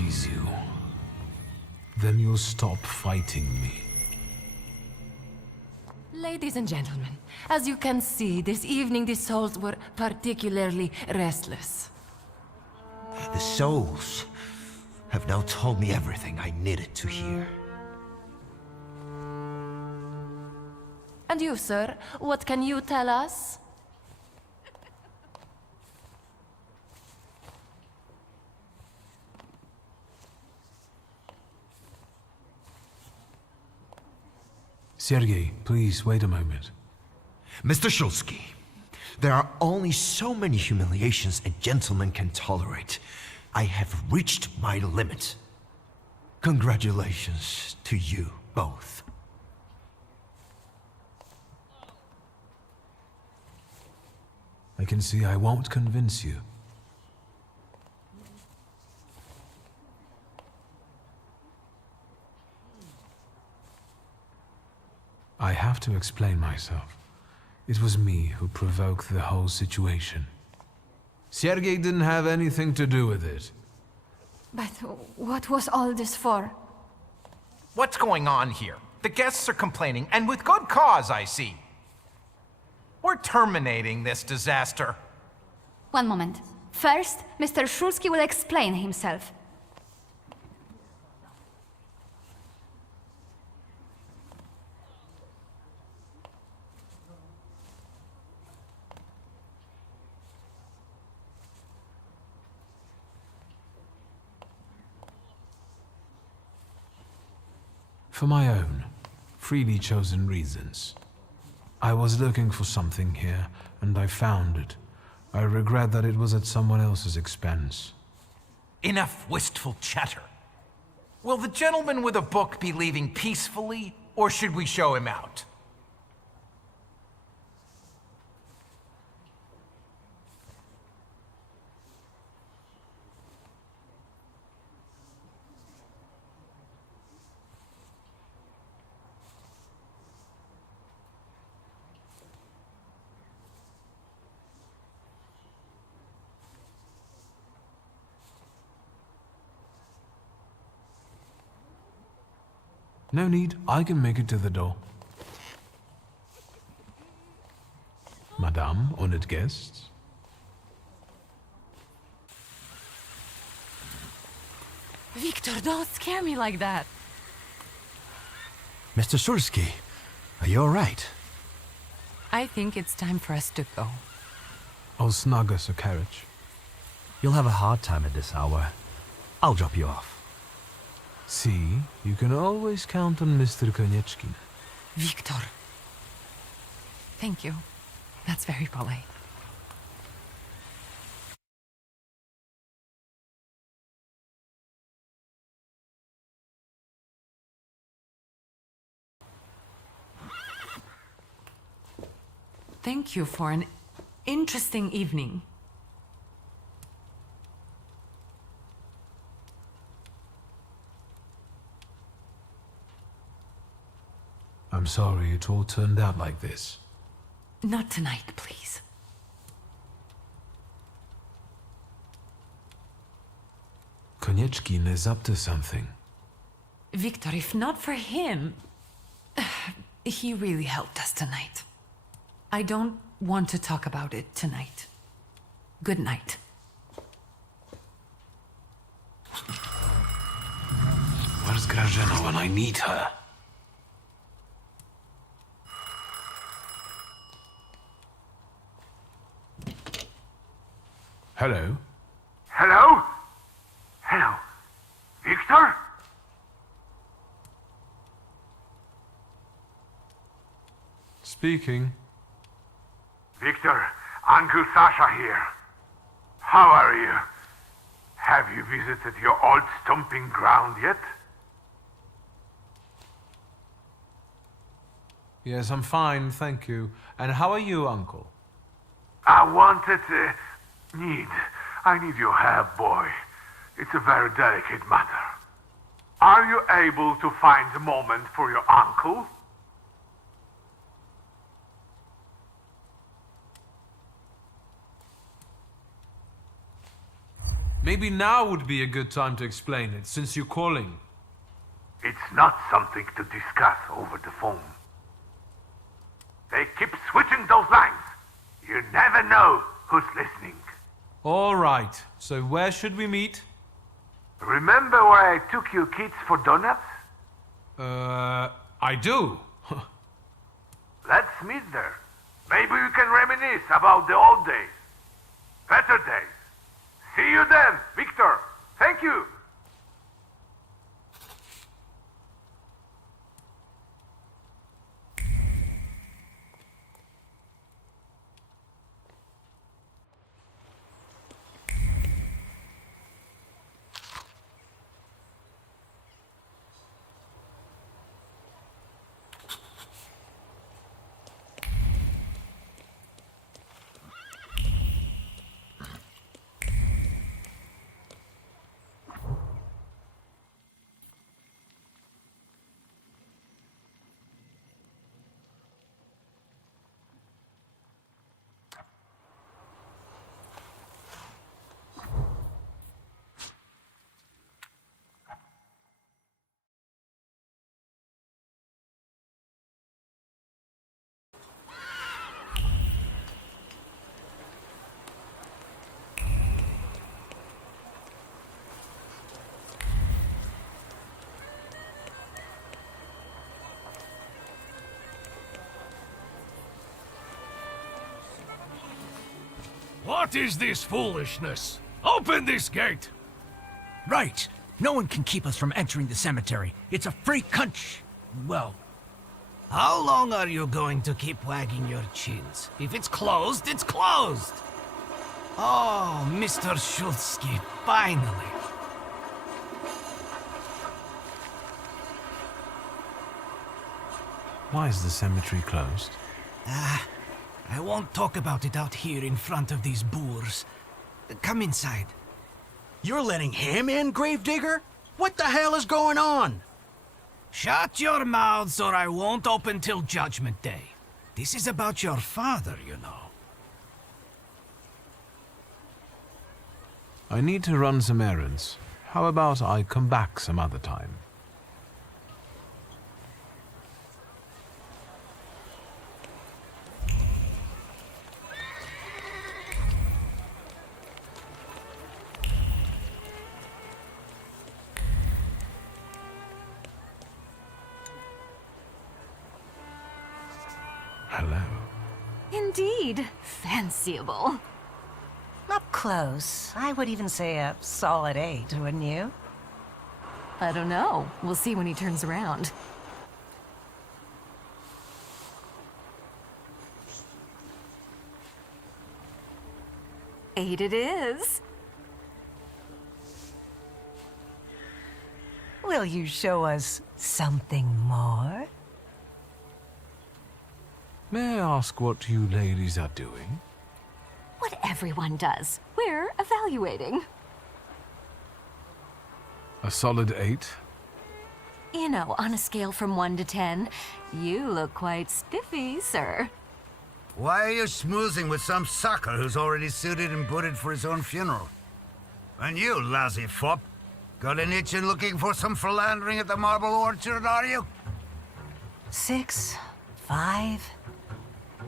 pities you. Then you'll stop fighting me. Ladies and gentlemen, as you can see, this evening the souls were particularly restless. The souls have now told me everything I needed to hear. And you, sir, what can you tell us? Sergei, please wait a moment. Mr. Shulsky, there are only so many humiliations a gentleman can tolerate. I have reached my limit. Congratulations to you both. I can see I won't convince you. I have to explain myself. It was me who provoked the whole situation. Sergei didn't have anything to do with it. But what was all this for? What's going on here? The guests are complaining, and with good cause, I see. We're terminating this disaster. One moment. First, Mr. Shulsky will explain himself. For my own, freely chosen reasons. I was looking for something here, and I found it. I regret that it was at someone else's expense. Enough wistful chatter. Will the gentleman with a book be leaving peacefully, or should we show him out? No need, I can make it to the door. Madame, honored guests. Victor, don't scare me like that. Mr. Shulsky, are you all right? I think it's time for us to go. I'll snug us a carriage. You'll have a hard time at this hour. I'll drop you off. See, you can always count on Mr. Konieczkin. Victor. Thank you. That's very polite. Thank you for an interesting evening. I'm sorry it all turned out like this. Not tonight, please. Konieczkin is up to something. Victor, if not for him, he really helped us tonight. I don't want to talk about it tonight. Good night. Where's Grażyna when I need her? Hello? Hello? Hello? Victor? Speaking. Victor, Uncle Sasha here. How are you? Have you visited your old stomping ground yet? Yes, I'm fine, thank you. And how are you, Uncle? I need your help, boy. It's a very delicate matter. Are you able to find a moment for your uncle? Maybe now would be a good time to explain it, since you're calling. It's not something to discuss over the phone. They keep switching those lines. You never know who's listening. All right, so where should we meet? Remember where I took you kids for donuts? I do. Let's meet there. Maybe we can reminisce about the old days. Better days. See you then, Victor. Thank you. What is this foolishness? Open this gate! Right. No one can keep us from entering the cemetery. It's a free country. Well, how long are you going to keep wagging your chins? If it's closed, it's closed! Oh, Mr. Schultzky, finally. Why is the cemetery closed? I won't talk about it out here in front of these boors. Come inside. You're letting him in, Gravedigger? What the hell is going on? Shut your mouths or I won't open till Judgment Day. This is about your father, you know. I need to run some errands. How about I come back some other time? Hello. Indeed. Fanciable. Up close, I would even say a solid 8, wouldn't you? I don't know. We'll see when he turns around. Eight it is. Will you show us something more? May I ask what you ladies are doing? What everyone does. We're evaluating. A solid 8? You know, on a scale from 1 to 10, you look quite spiffy, sir. Why are you schmoozing with some sucker who's already suited and booted for his own funeral? And you, lousy fop, got an itchin' looking for some philandering at the Marble Orchard, are you? 6, 5...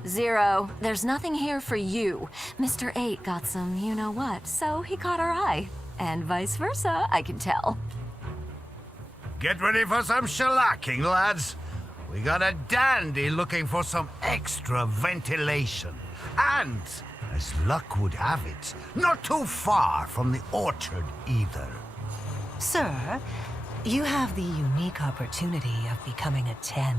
0. There's nothing here for you. Mr. 8 got some you-know-what, so he caught our eye. And vice versa, I can tell. Get ready for some shellacking, lads. We got a dandy looking for some extra ventilation. And, as luck would have it, not too far from the orchard either. Sir, you have the unique opportunity of becoming a 10.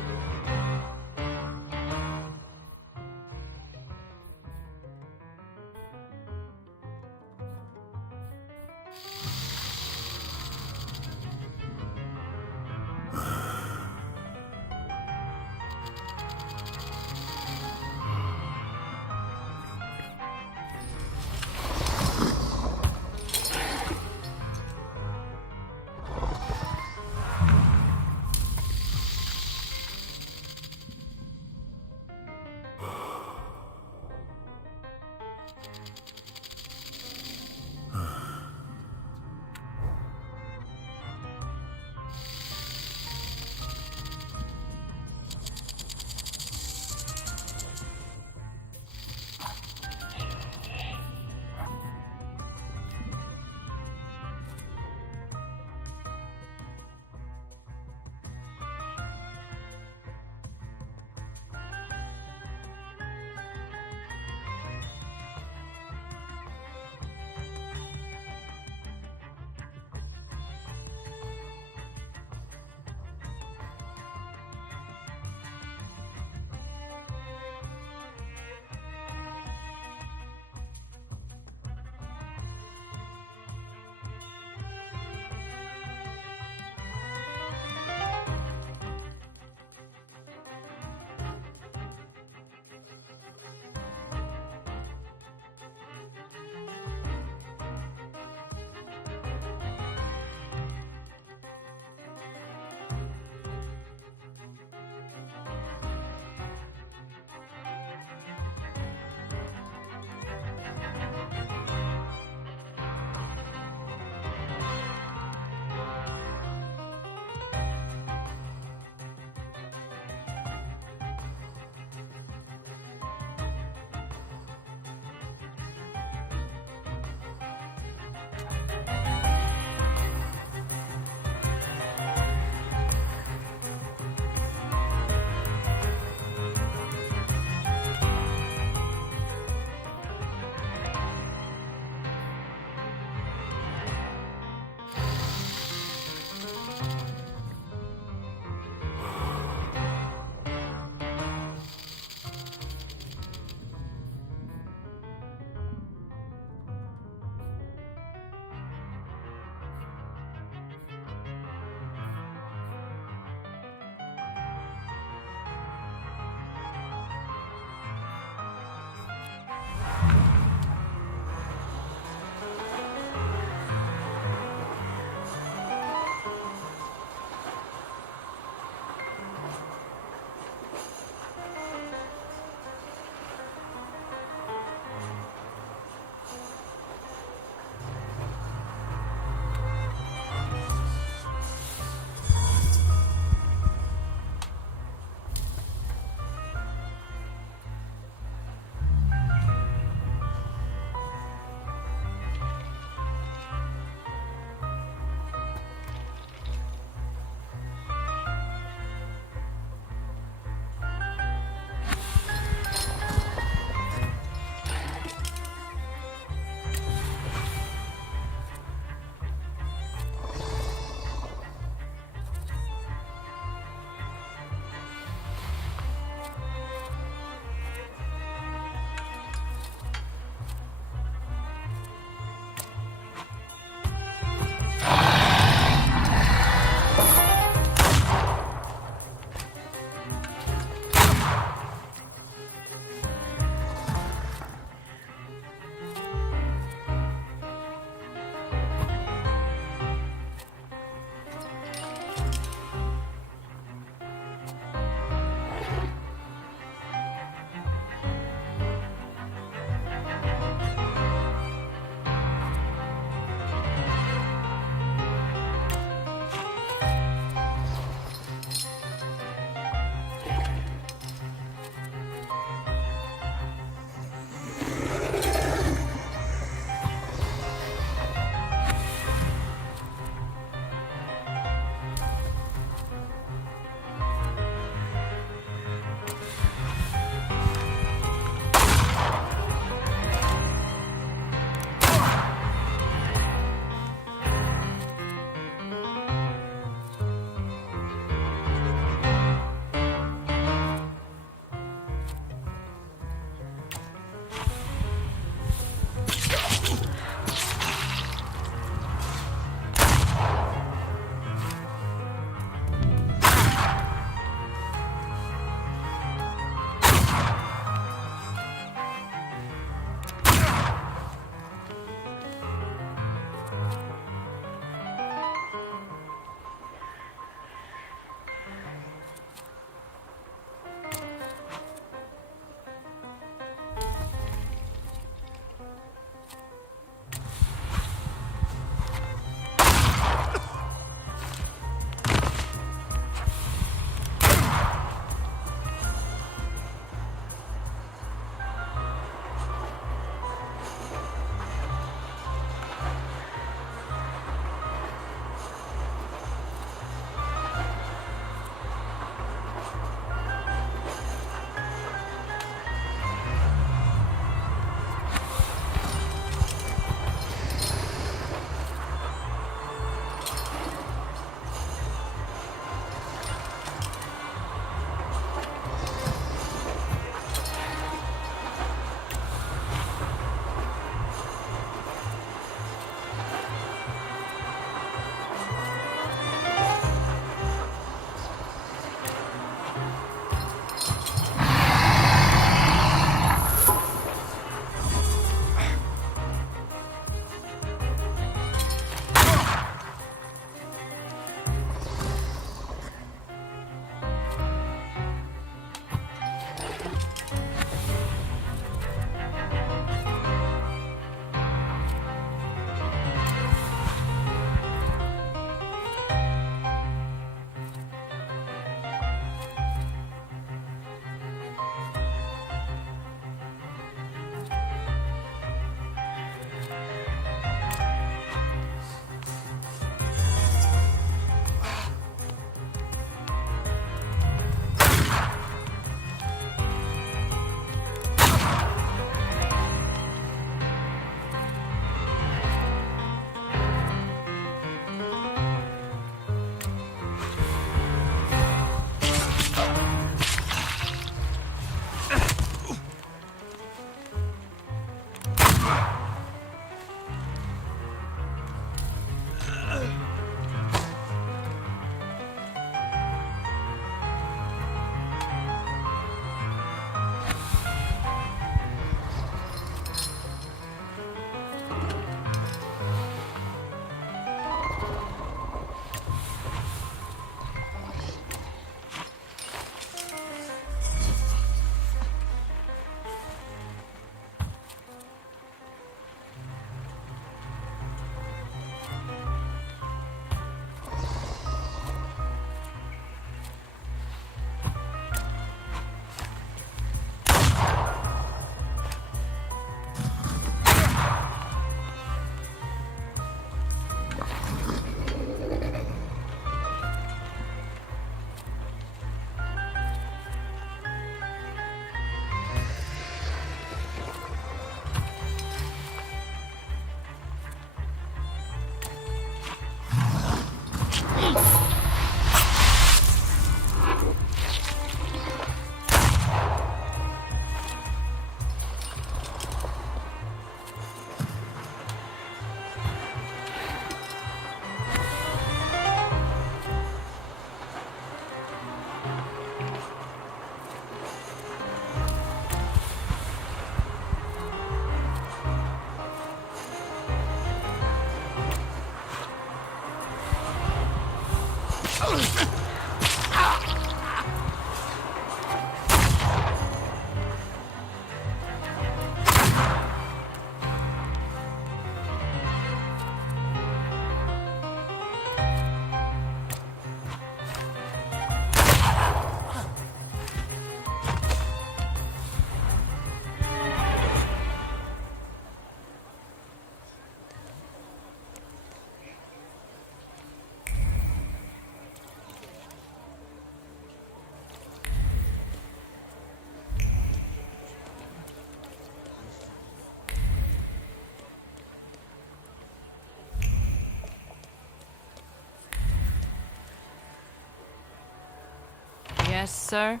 Yes, sir?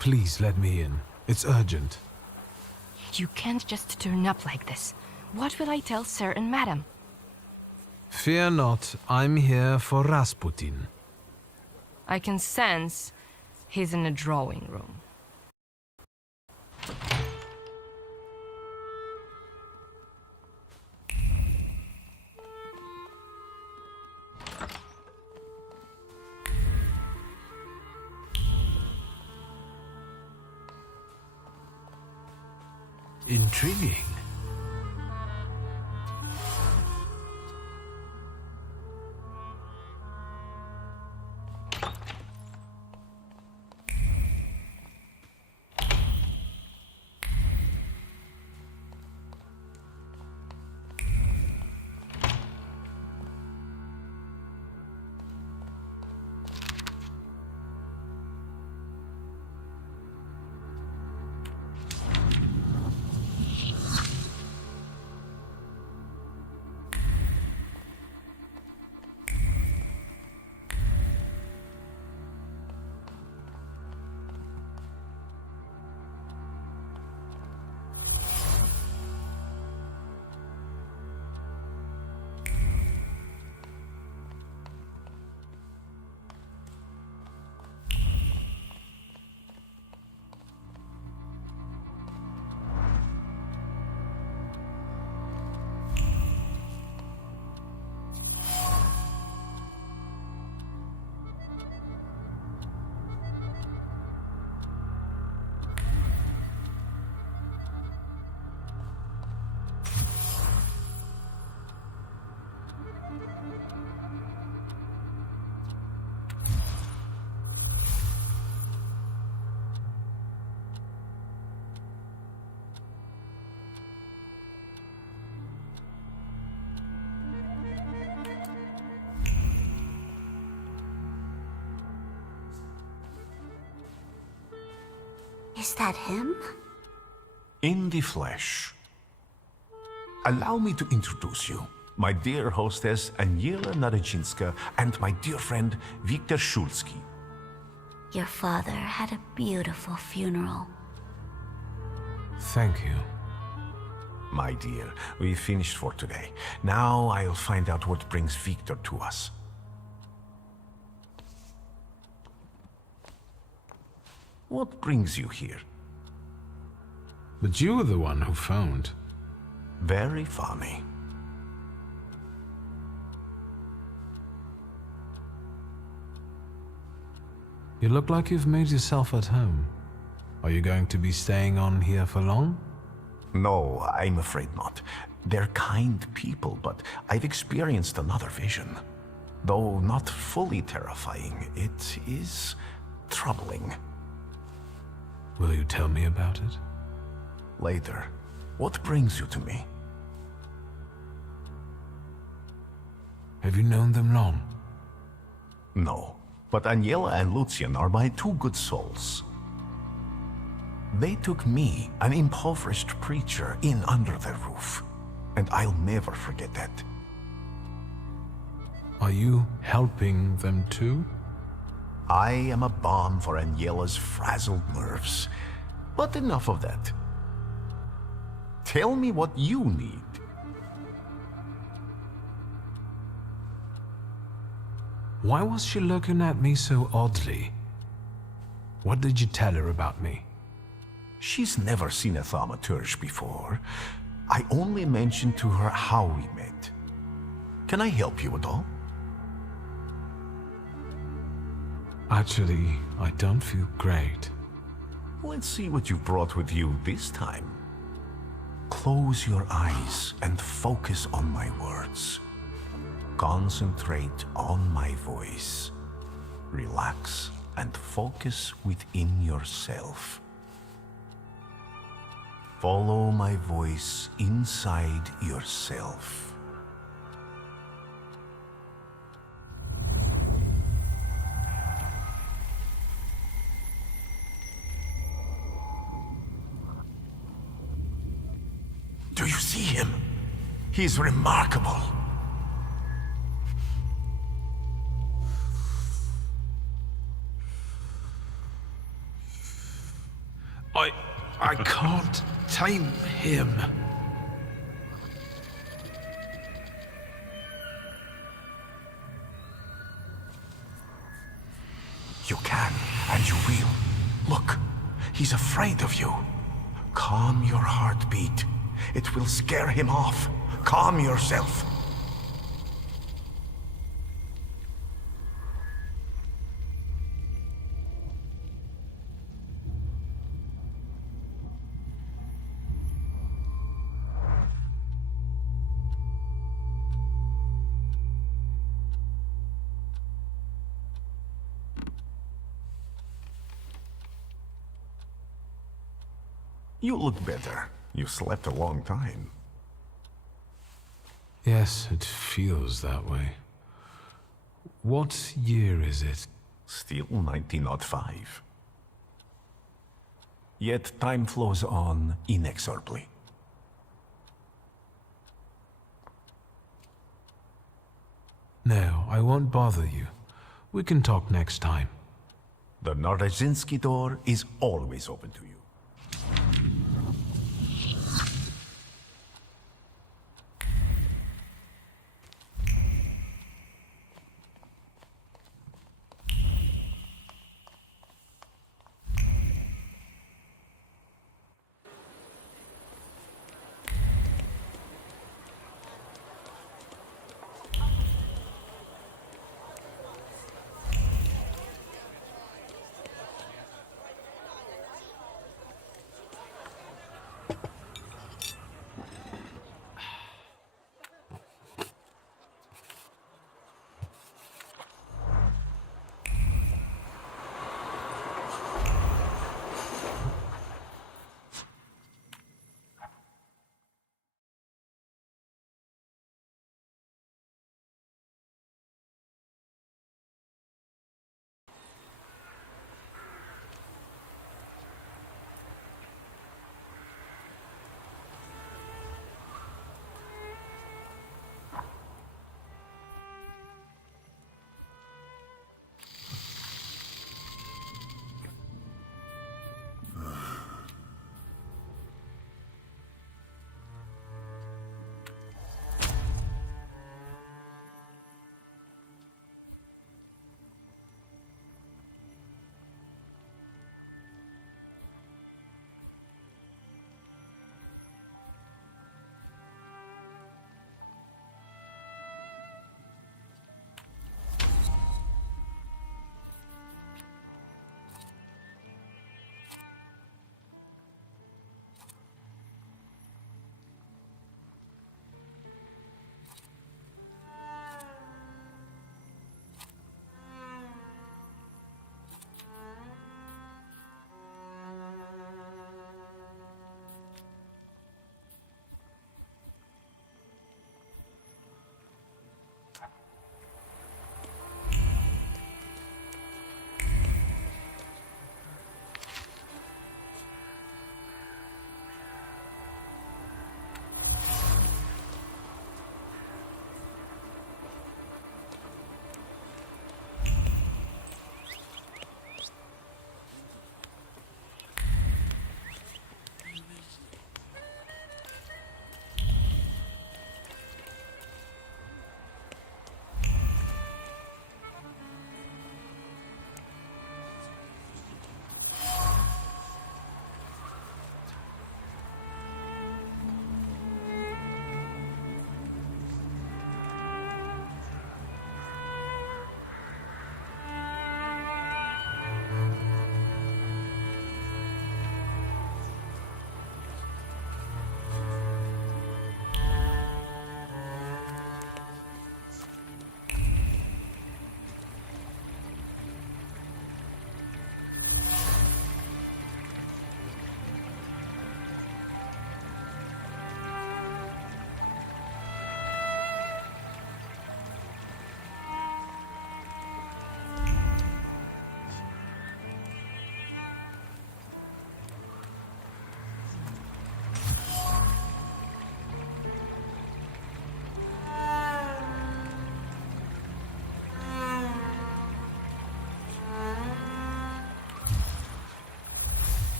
Please let me in. It's urgent. You can't just turn up like this. What will I tell sir and madam? Fear not, I'm here for Rasputin. I can sense he's in the drawing room. Intriguing. Is that him? In the flesh. Allow me to introduce you. My dear hostess, Aniela Nadezhinska, and my dear friend, Viktor Shulsky. Your father had a beautiful funeral. Thank you. My dear, we finished for today. Now I'll find out what brings Viktor to us. What brings you here? But you were the one who phoned. Very funny. You look like you've made yourself at home. Are you going to be staying on here for long? No, I'm afraid not. They're kind people, but I've experienced another vision. Though not fully terrifying, it is troubling. Will you tell me about it? Later. What brings you to me? Have you known them long? No, but Aniela and Lucian are my two good souls. They took me, an impoverished preacher, in under their roof, and I'll never forget that. Are you helping them too? I am a balm for Aniela's frazzled nerves. But enough of that. Tell me what you need. Why was she looking at me so oddly? What did you tell her about me? She's never seen a Thaumaturge before. I only mentioned to her how we met. Can I help you at all? Actually, I don't feel great. Let's see what you've brought with you this time. Close your eyes and focus on my words. Concentrate on my voice. Relax and focus within yourself. Follow my voice inside yourself. Do you see him? He's remarkable. I can't tame him. You can, and you will. Look, he's afraid of you. Calm your heartbeat. It will scare him off. Calm yourself. You look better. You slept a long time. Yes, it feels that way. What year is it? Still 1905. Yet time flows on inexorably. No, I won't bother you. We can talk next time. The Narodzinski door is always open to you.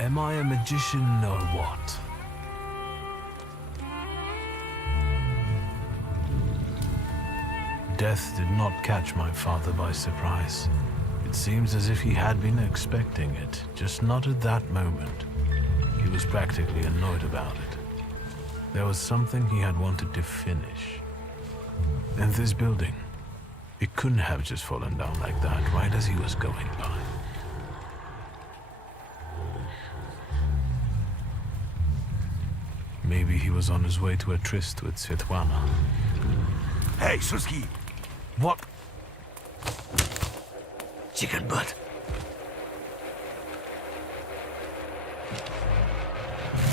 Am I a magician or what? Death did not catch my father by surprise. It seems as if he had been expecting it, just not at that moment. He was practically annoyed about it. There was something he had wanted to finish. And this building, it couldn't have just fallen down like that right as he was going by. Maybe he was on his way to a tryst with Svetlana. Hey, Jestkий! What? Chicken butt.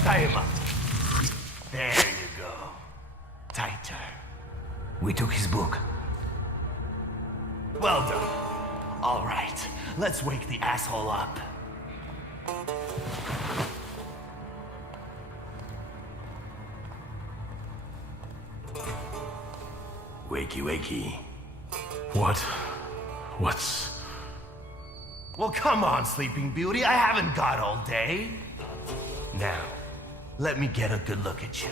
Tie him up. There you go. Tighter. We took his book. Well done. All right, let's wake the asshole up. Wakey, wakey. What's... Well, come on, Sleeping Beauty. I haven't got all day. Now, let me get a good look at you.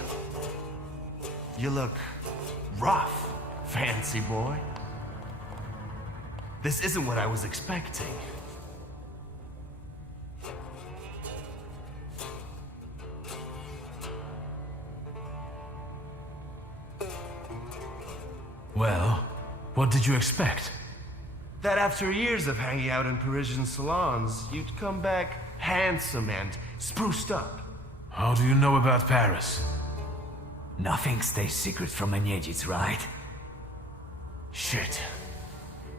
You look rough, fancy boy. This isn't what I was expecting. Well, what did you expect? That after years of hanging out in Parisian salons, you'd come back handsome and spruced up. How do you know about Paris? Nothing stays secret from a Niedzic, right? Shit.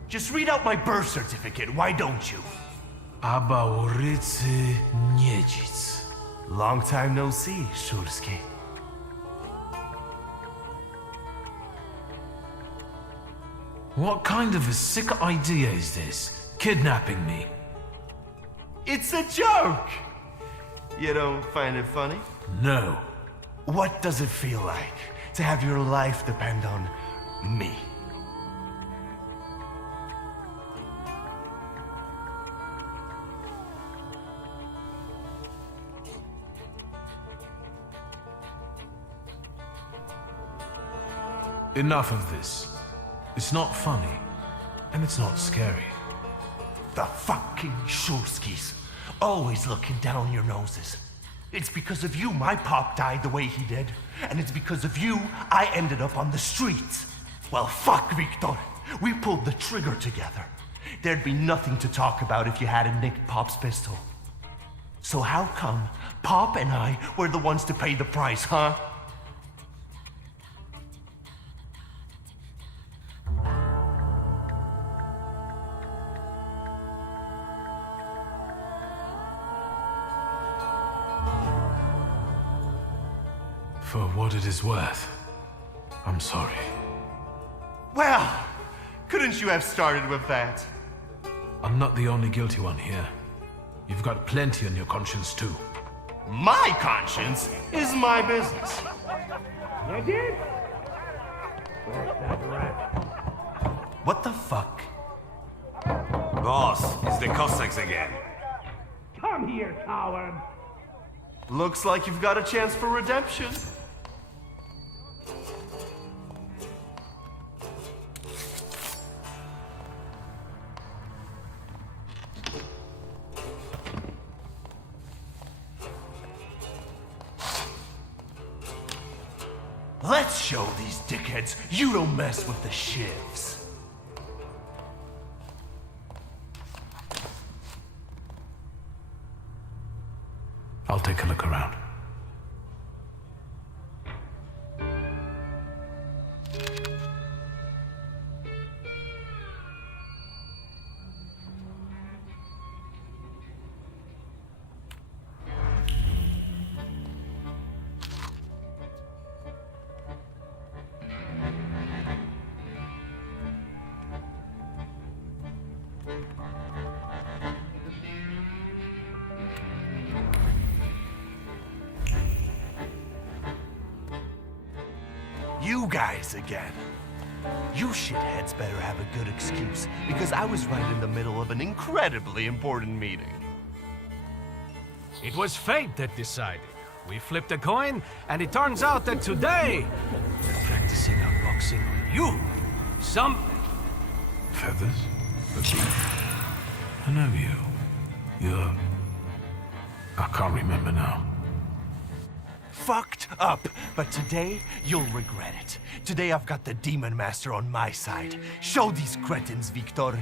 Just read out my birth certificate, why don't you? Aba ulicy Niedzic. Long time no see, Jestkий. What kind of a sick idea is this? Kidnapping me? It's a joke! You don't find it funny? No. What does it feel like to have your life depend on me? Enough of this. It's not funny, and it's not scary. The fucking Jeskis. Always looking down your noses. It's because of you my pop died the way he did. And it's because of you I ended up on the streets. Well, fuck, Victor. We pulled the trigger together. There'd be nothing to talk about if you hadn't nicked Pop's pistol. So how come Pop and I were the ones to pay the price, huh? For what it is worth, I'm sorry. Well, couldn't you have started with that? I'm not the only guilty one here. You've got plenty on your conscience too. My conscience is my business. You did? Where's that rat? What the fuck? Boss, it's the Cossacks again. Come here, coward. Looks like you've got a chance for redemption. Let's show these dickheads you don't mess with the shivs. I'll take a look around. You guys again. You shitheads better have a good excuse, because I was right in the middle of an incredibly important meeting. It was fate that decided. We flipped a coin, and it turns out that today we're practicing our boxing on you. Some Feathers? I know you. You're... I can't remember now. Fucked up, but today you'll regret it. Today I've got the Demon Master on my side. Show these cretins, Victor.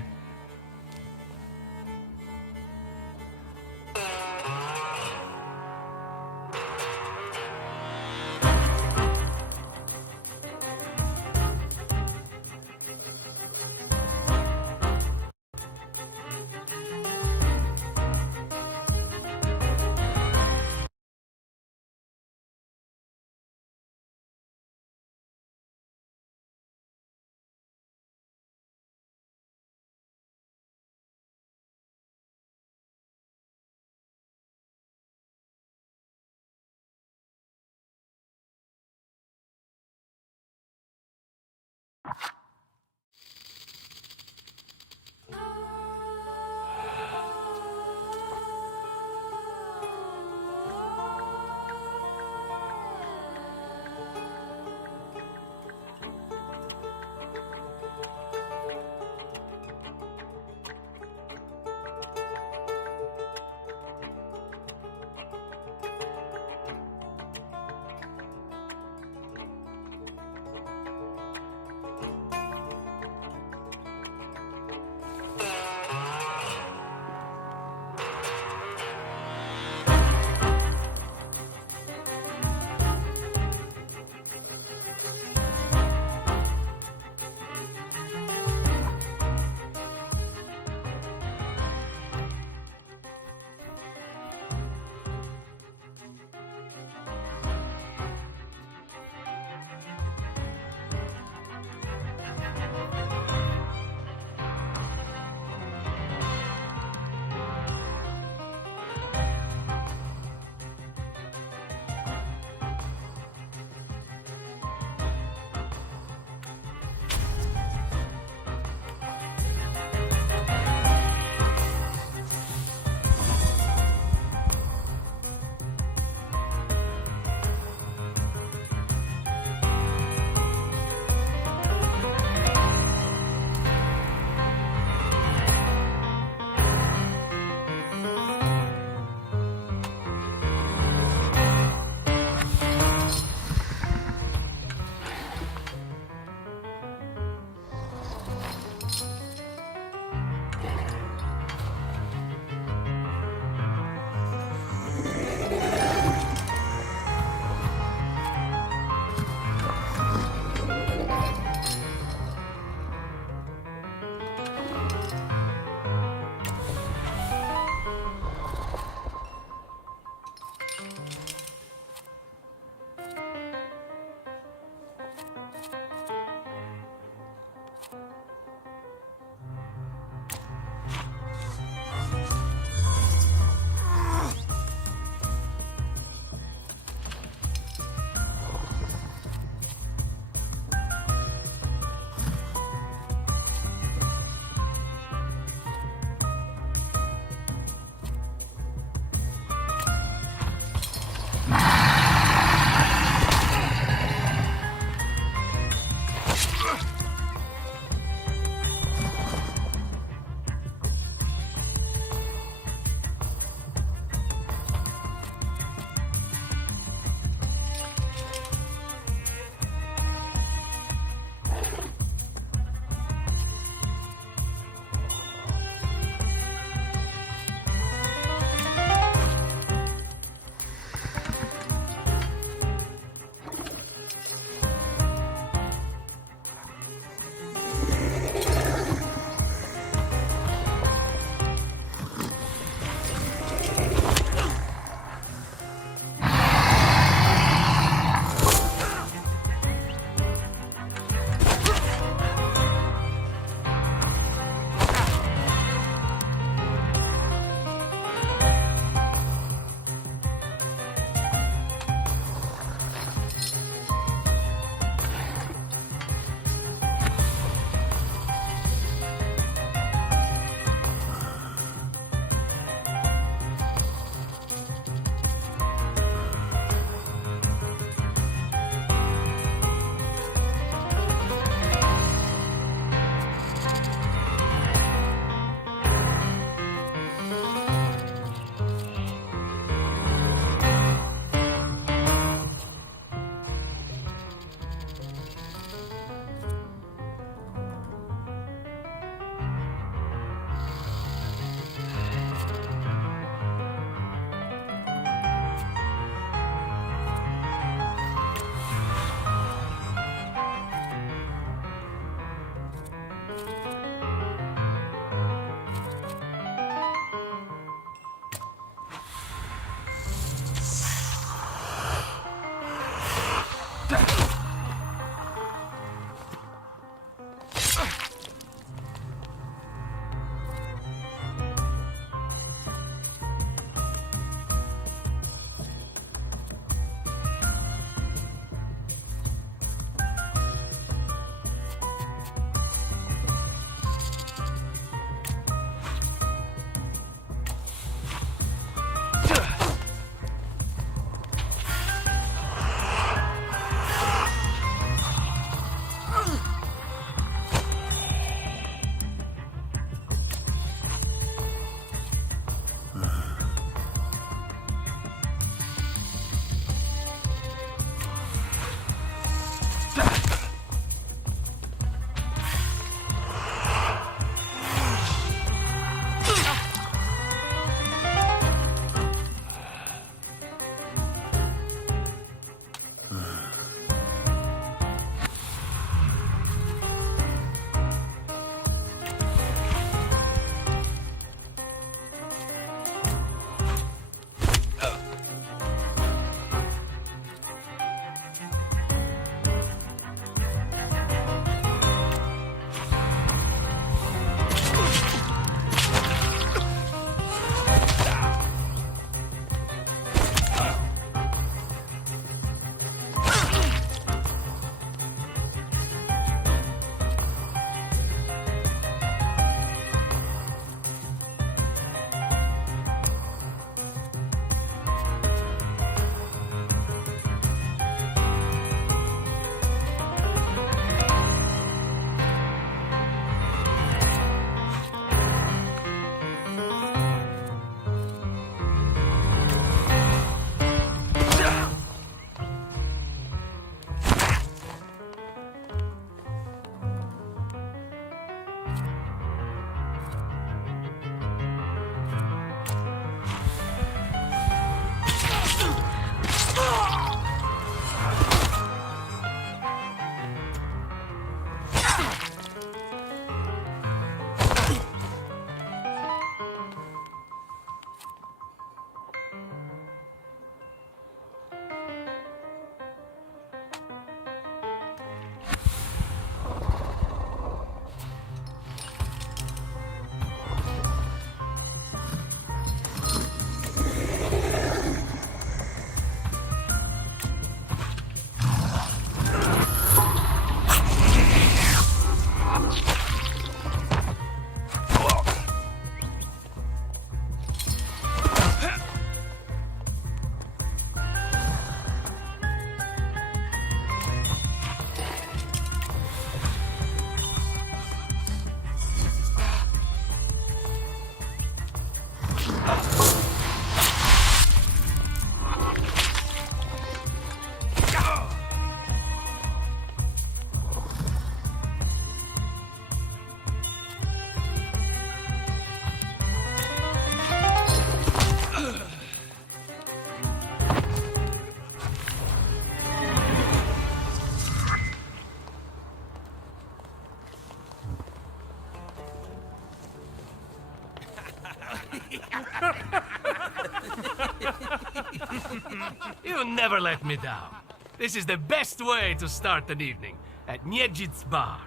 You never let me down. This is the best way to start an evening, at Niedzic's bar.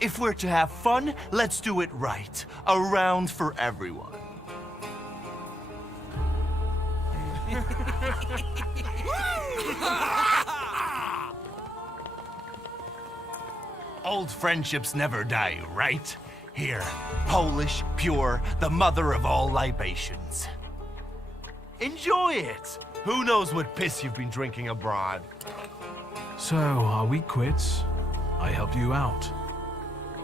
If we're to have fun, let's do it right. A round for everyone. Old friendships never die, right? Here, Polish, pure, the mother of all libations. Enjoy it! Who knows what piss you've been drinking abroad? So, are we quits? I helped you out.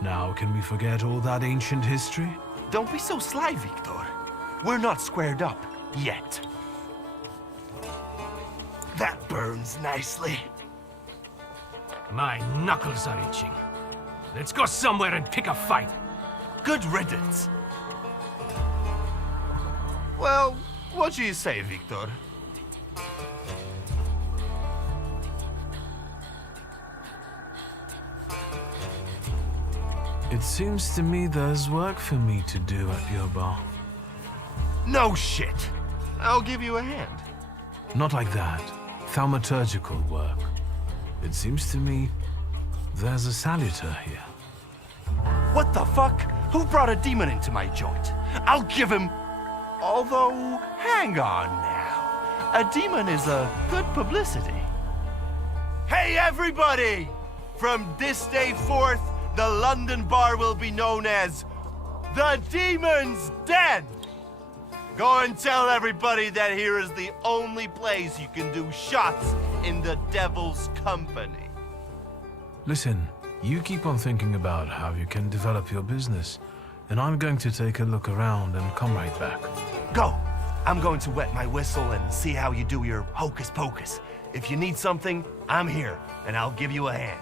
Now, can we forget all that ancient history? Don't be so sly, Victor. We're not squared up, yet. That burns nicely. My knuckles are itching. Let's go somewhere and pick a fight. Good riddance. Well, what do you say, Victor? It seems to me there's work for me to do at your bar. No shit. I'll give you a hand. Not like that. Thaumaturgical work. It seems to me there's a saluter here. What the fuck? Who brought a demon into my joint? I'll give him... Although, hang on now. A demon is a good publicity. Hey everybody! From this day forth, the London bar will be known as the Demon's Den. Go and tell everybody that here is the only place you can do shots in the devil's company. Listen, you keep on thinking about how you can develop your business, and I'm going to take a look around and come right back. Go! I'm going to wet my whistle and see how you do your hocus pocus. If you need something, I'm here, and I'll give you a hand.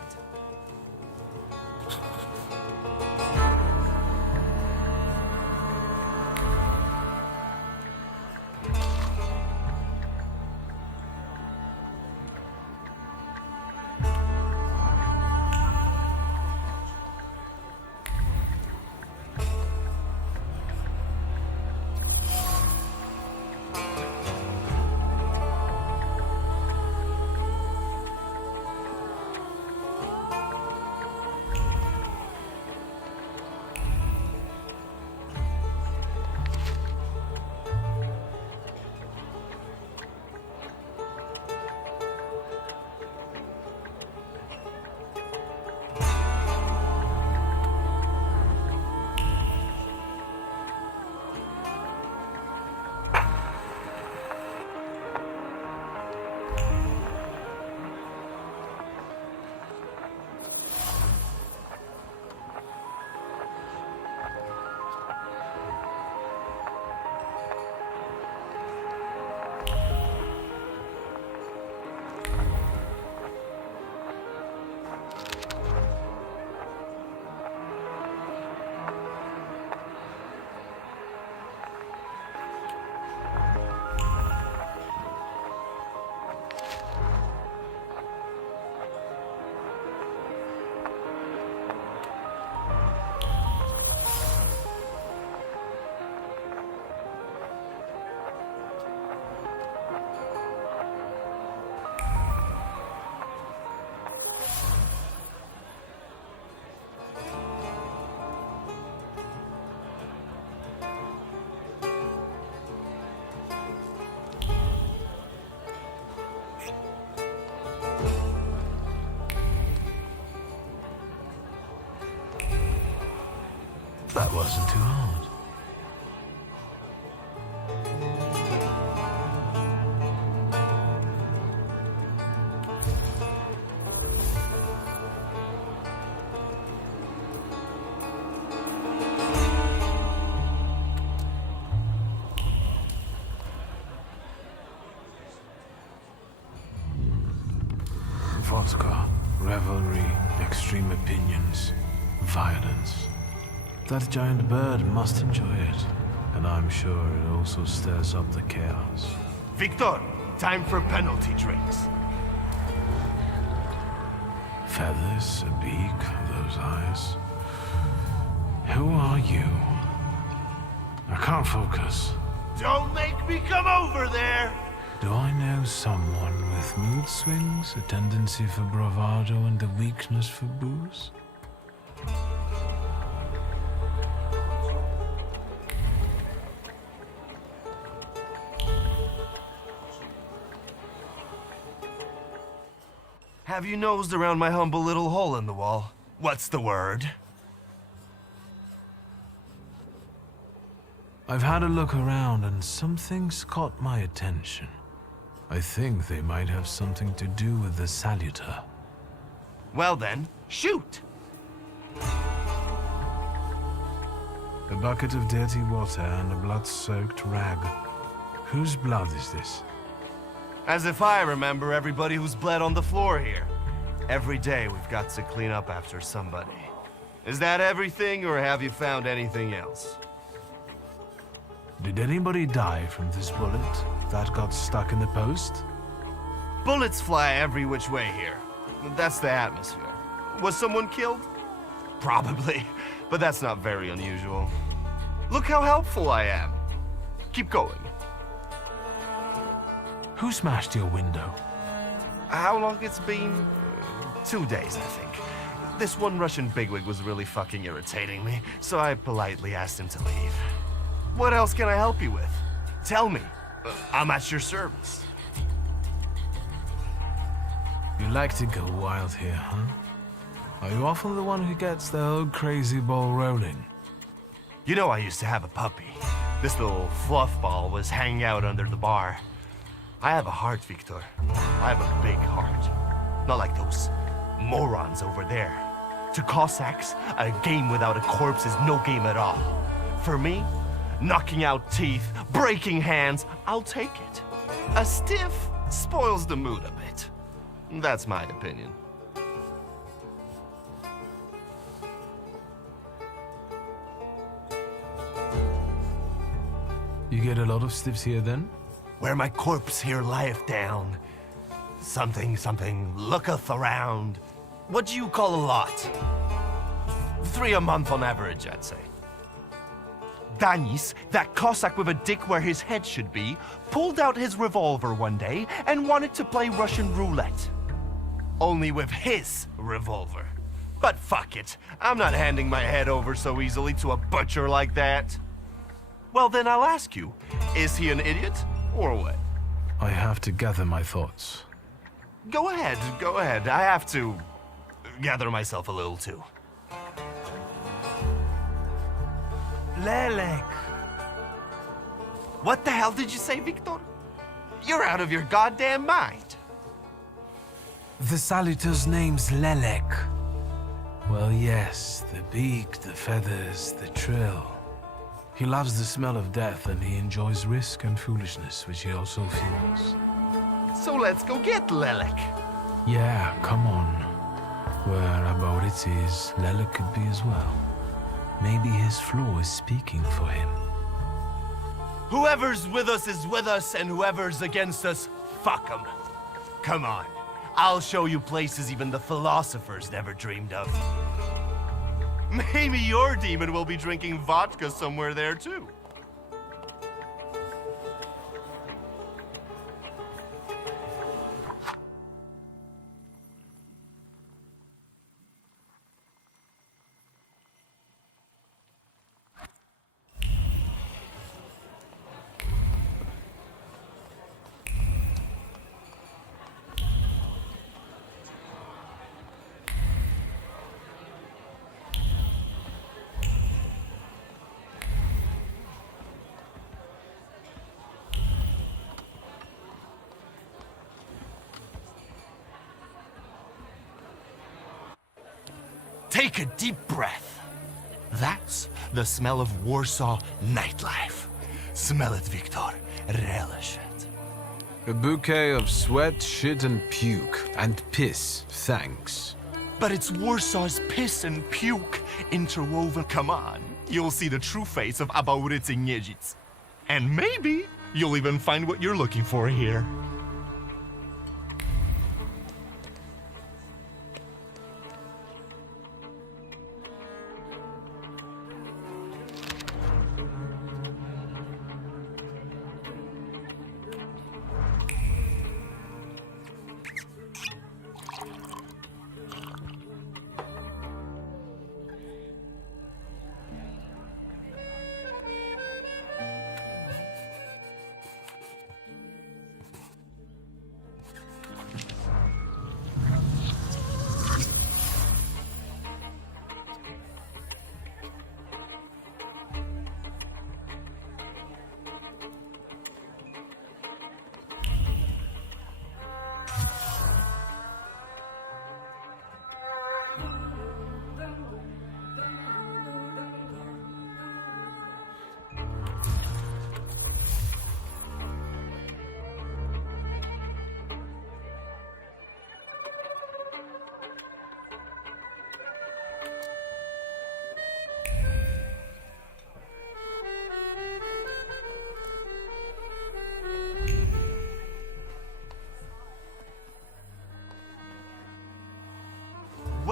That wasn't too hard. Vodka, revelry, extreme opinions, violence. That giant bird must enjoy it, and I'm sure it also stirs up the chaos. Victor, time for penalty drinks. Feathers, a beak, those eyes. Who are you? A can't focus. Don't make me come over there! Do I know someone with mood swings, a tendency for bravado, and a weakness for booze? Have you nosed around my humble little hole in the wall? What's the word? I've had a look around and something's caught my attention. I think they might have something to do with the saluter. Well then, shoot! A bucket of dirty water and a blood-soaked rag. Whose blood is this? As if I remember everybody who's bled on the floor here. Every day we've got to clean up after somebody. Is that everything, or have you found anything else? Did anybody die from this bullet that got stuck in the post? Bullets fly every which way here. That's the atmosphere. Was someone killed? Probably, but that's not very unusual. Look how helpful I am. Keep going. Who smashed your window? How long it's been? 2 days, I think. This one Russian bigwig was really fucking irritating me, so I politely asked him to leave. What else can I help you with? Tell me. I'm at your service. You like to go wild here, huh? Are you often the one who gets the whole crazy ball rolling? You know I used to have a puppy. This little fluff ball was hanging out under the bar. I have a heart, Victor. I have a big heart. Not like those morons over there. To Cossacks, a game without a corpse is no game at all. For me, knocking out teeth, breaking hands, I'll take it. A stiff spoils the mood a bit. That's my opinion. You get a lot of stiffs here then? Where my corpse here lieth down. Something looketh around. What do you call a lot? 3 a month on average, I'd say. Danis, that Cossack with a dick where his head should be, pulled out his revolver one day and wanted to play Russian roulette. Only with his revolver. But fuck it, I'm not handing my head over so easily to a butcher like that. Well then I'll ask you, is he an idiot or what? I have to gather my thoughts. Go ahead. I have to gather myself a little too. Lelek. What the hell did you say, Victor? You're out of your goddamn mind. The saluter's name's Lelek. Well, yes, the beak, the feathers, the trill. He loves the smell of death and he enjoys risk and foolishness, which he also feels. So let's go get Lelek. Yeah, come on. Where Aboritz is, Lelek could be as well. Maybe his flaw is speaking for him. Whoever's with us, and whoever's against us, fuck 'em. Come on, I'll show you places even the philosophers never dreamed of. Maybe your demon will be drinking vodka somewhere there too. Take a deep breath. That's the smell of Warsaw nightlife. Smell it, Victor. Relish it. A bouquet of sweat, shit, and puke. And piss, thanks. But it's Warsaw's piss and puke interwoven. Come on, you'll see the true face of Aboritz and Niedzic. And maybe you'll even find what you're looking for here.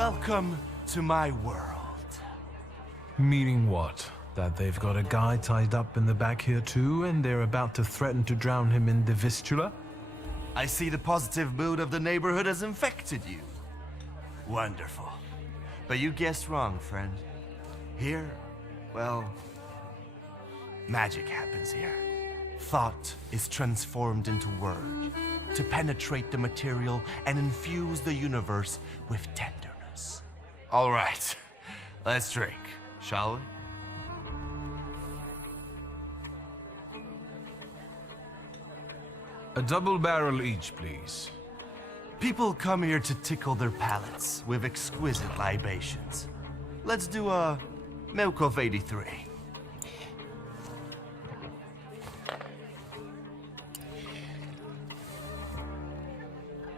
Welcome to my world. Meaning what? That they've got a guy tied up in the back here too, and they're about to threaten to drown him in the Vistula? I see the positive mood of the neighborhood has infected you. Wonderful. But you guessed wrong, friend. Here, well, magic happens here. Thought is transformed into word to penetrate the material and infuse the universe with tenderness. All right, let's drink, shall we? A double barrel each, please. People come here to tickle their palates with exquisite libations. Let's do a Milk of 83.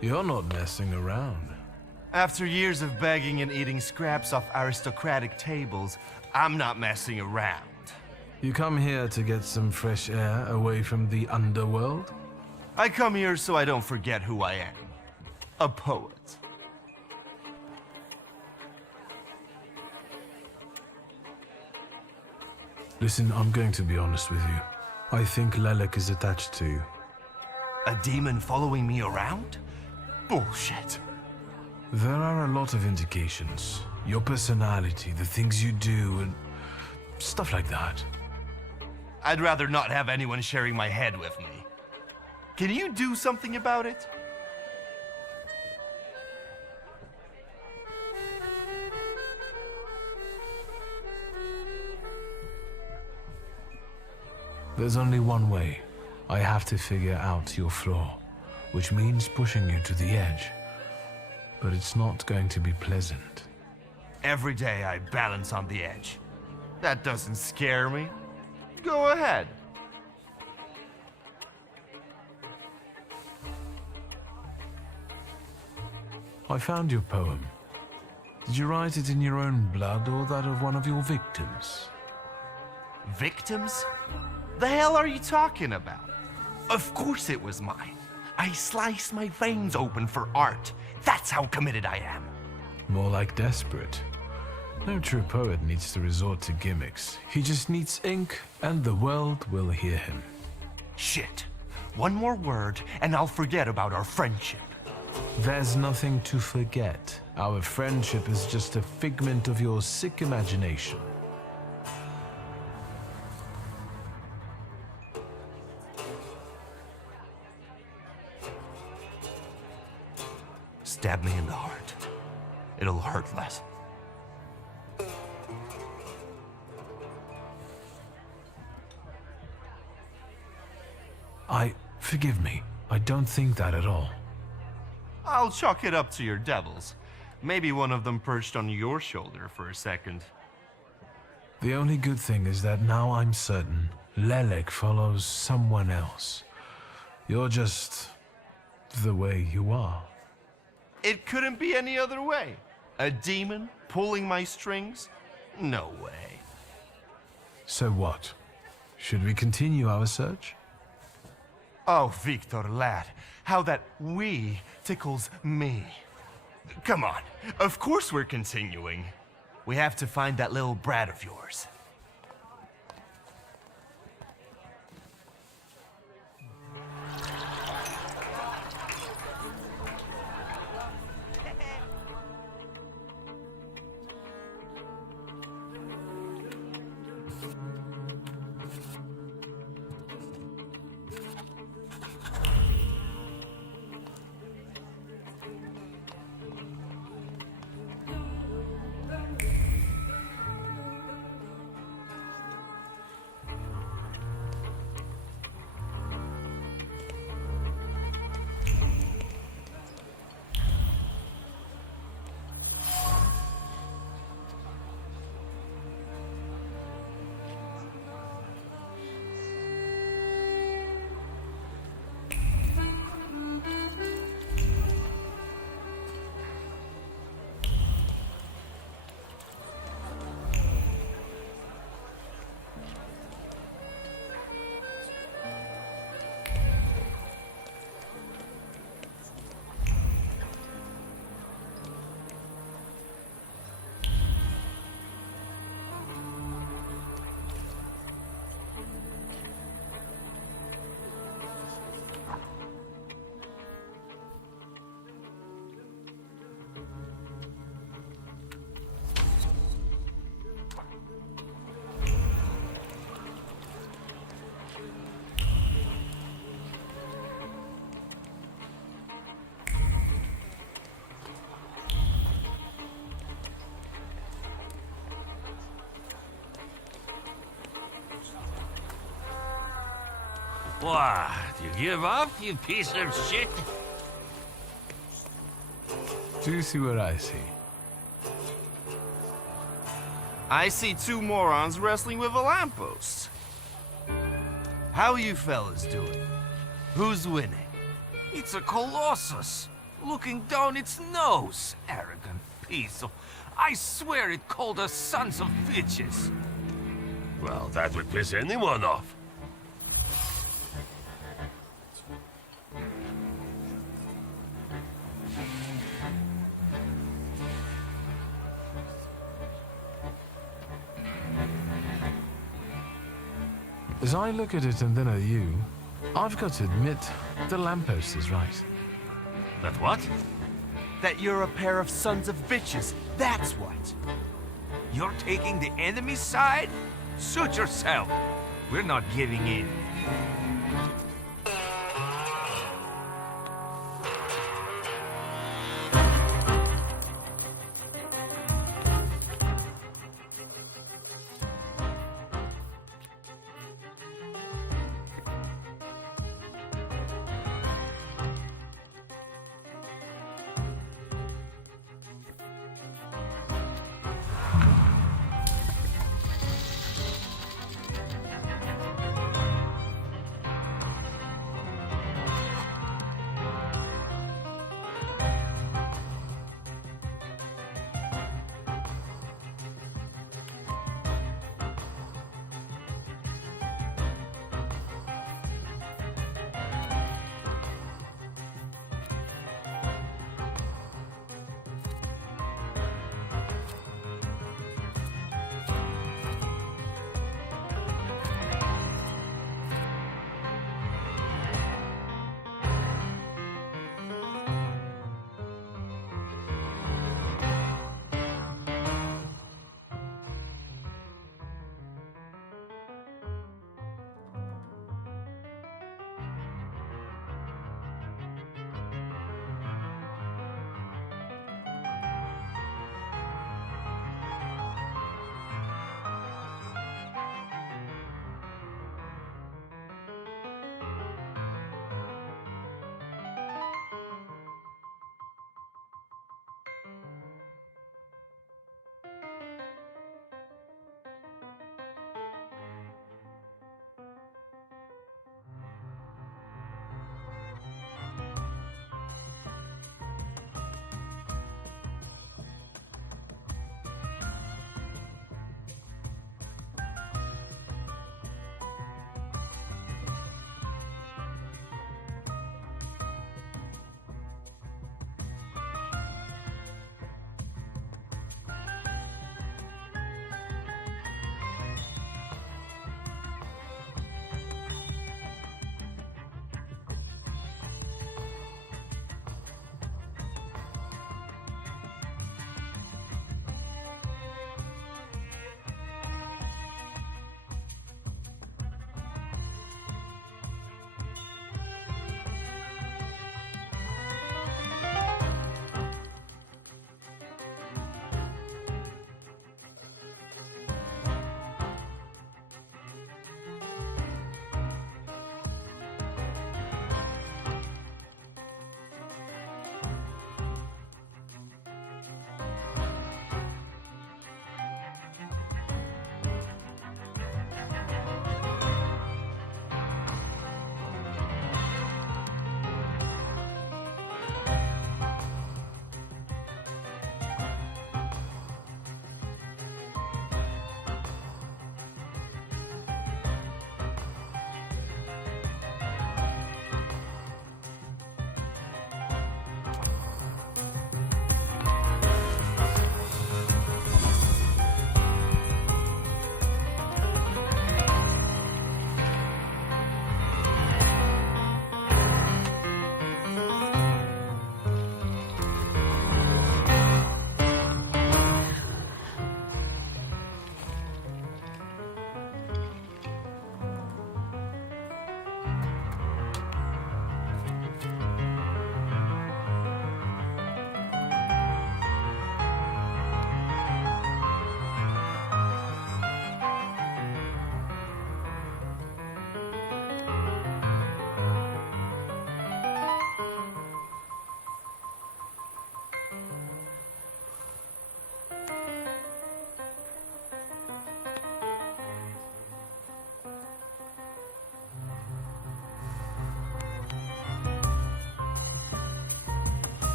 You're not messing around. After years of begging and eating scraps off aristocratic tables, I'm not messing around. You come here to get some fresh air away from the underworld? I come here so I don't forget who I am. A poet. Listen, I'm going to be honest with you. I think Lelek is attached to you. A demon following me around? Bullshit. There are a lot of indications. Your personality, the things you do, and stuff like that. I'd rather not have anyone sharing my head with me. Can you do something about it? There's only one way. I have to figure out your flaw, which means pushing you to the edge. But it's not going to be pleasant. Every day I balance on the edge. That doesn't scare me. Go ahead. I found your poem. Did you write it in your own blood or that of one of your victims? Victims? The hell are you talking about? Of course it was mine. I slice my veins open for art. That's how committed I am. More like desperate. No true poet needs to resort to gimmicks. He just needs ink, and the world will hear him. Shit. One more word, and I'll forget about our friendship. There's nothing to forget. Our friendship is just a figment of your sick imagination. Stab me in the heart. It'll hurt less. Forgive me. I don't think that at all. I'll chalk it up to your devils. Maybe one of them perched on your shoulder for a second. The only good thing is that now I'm certain Lelek follows someone else. You're just the way you are. It couldn't be any other way. A demon pulling my strings? No way. So what? Should we continue our search? Oh, Victor, lad, how that we tickles me. Come on, of course we're continuing. We have to find that little brat of yours. What? You give up, you piece of shit? Do you see what I see? I see two morons wrestling with a lamppost. How you fellas doing? Who's winning? It's a colossus, looking down its nose. Arrogant piece of... I swear it called us sons of bitches. Well, that would piss anyone off. As I look at it and then at you, I've got to admit, the lamppost is right. That what? That you're a pair of sons of bitches, that's what. You're taking the enemy's side? Suit yourself. We're not giving in.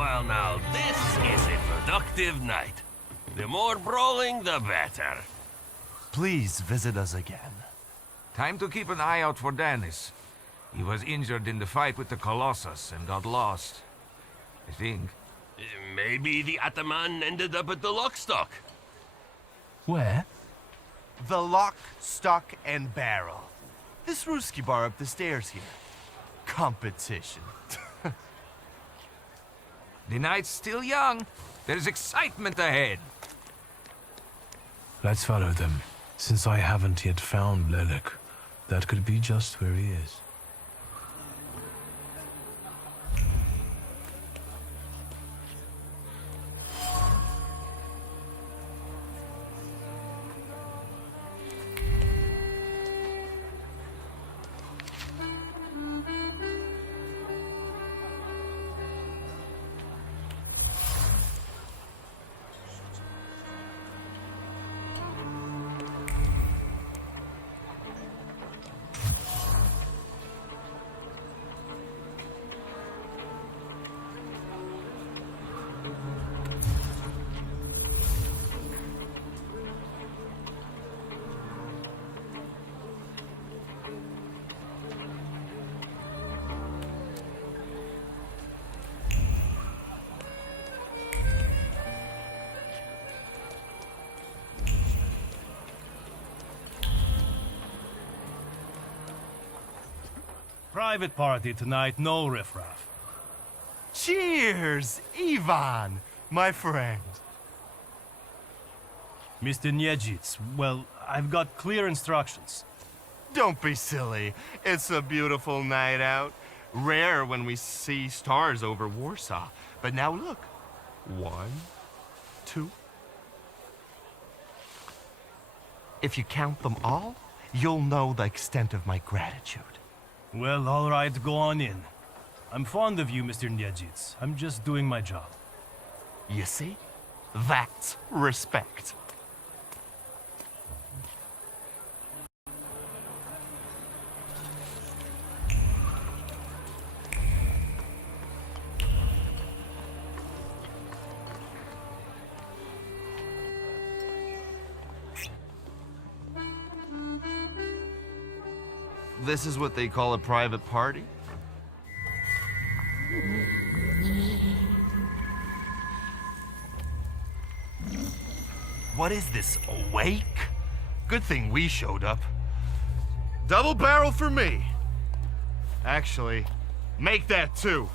Well, now, this is a productive night. The more brawling, the better. Please visit us again. Time to keep an eye out for Dennis. He was injured in the fight with the Colossus and got lost. I think. Maybe the Ataman ended up at the Lockstock. Where? The Lock, Stock, and Barrel. This Ruski bar up the stairs here. Competition. The night's still young. There's excitement ahead. Let's follow them. Since I haven't yet found Lelik, that could be just where he is. Private party tonight, no riffraff. Cheers, Ivan, my friend. Mr. Niedzits, well, I've got clear instructions. Don't be silly. It's a beautiful night out. Rare when we see stars over Warsaw. But now look. 1, 2. If you count them all, you'll know the extent of my gratitude. Well, all right, go on in. I'm fond of you, Mr. Niedzits. I'm just doing my job. You see? That's respect. This is what they call a private party? What is this, a wake? Good thing we showed up. Double barrel for me. Actually, make that 2.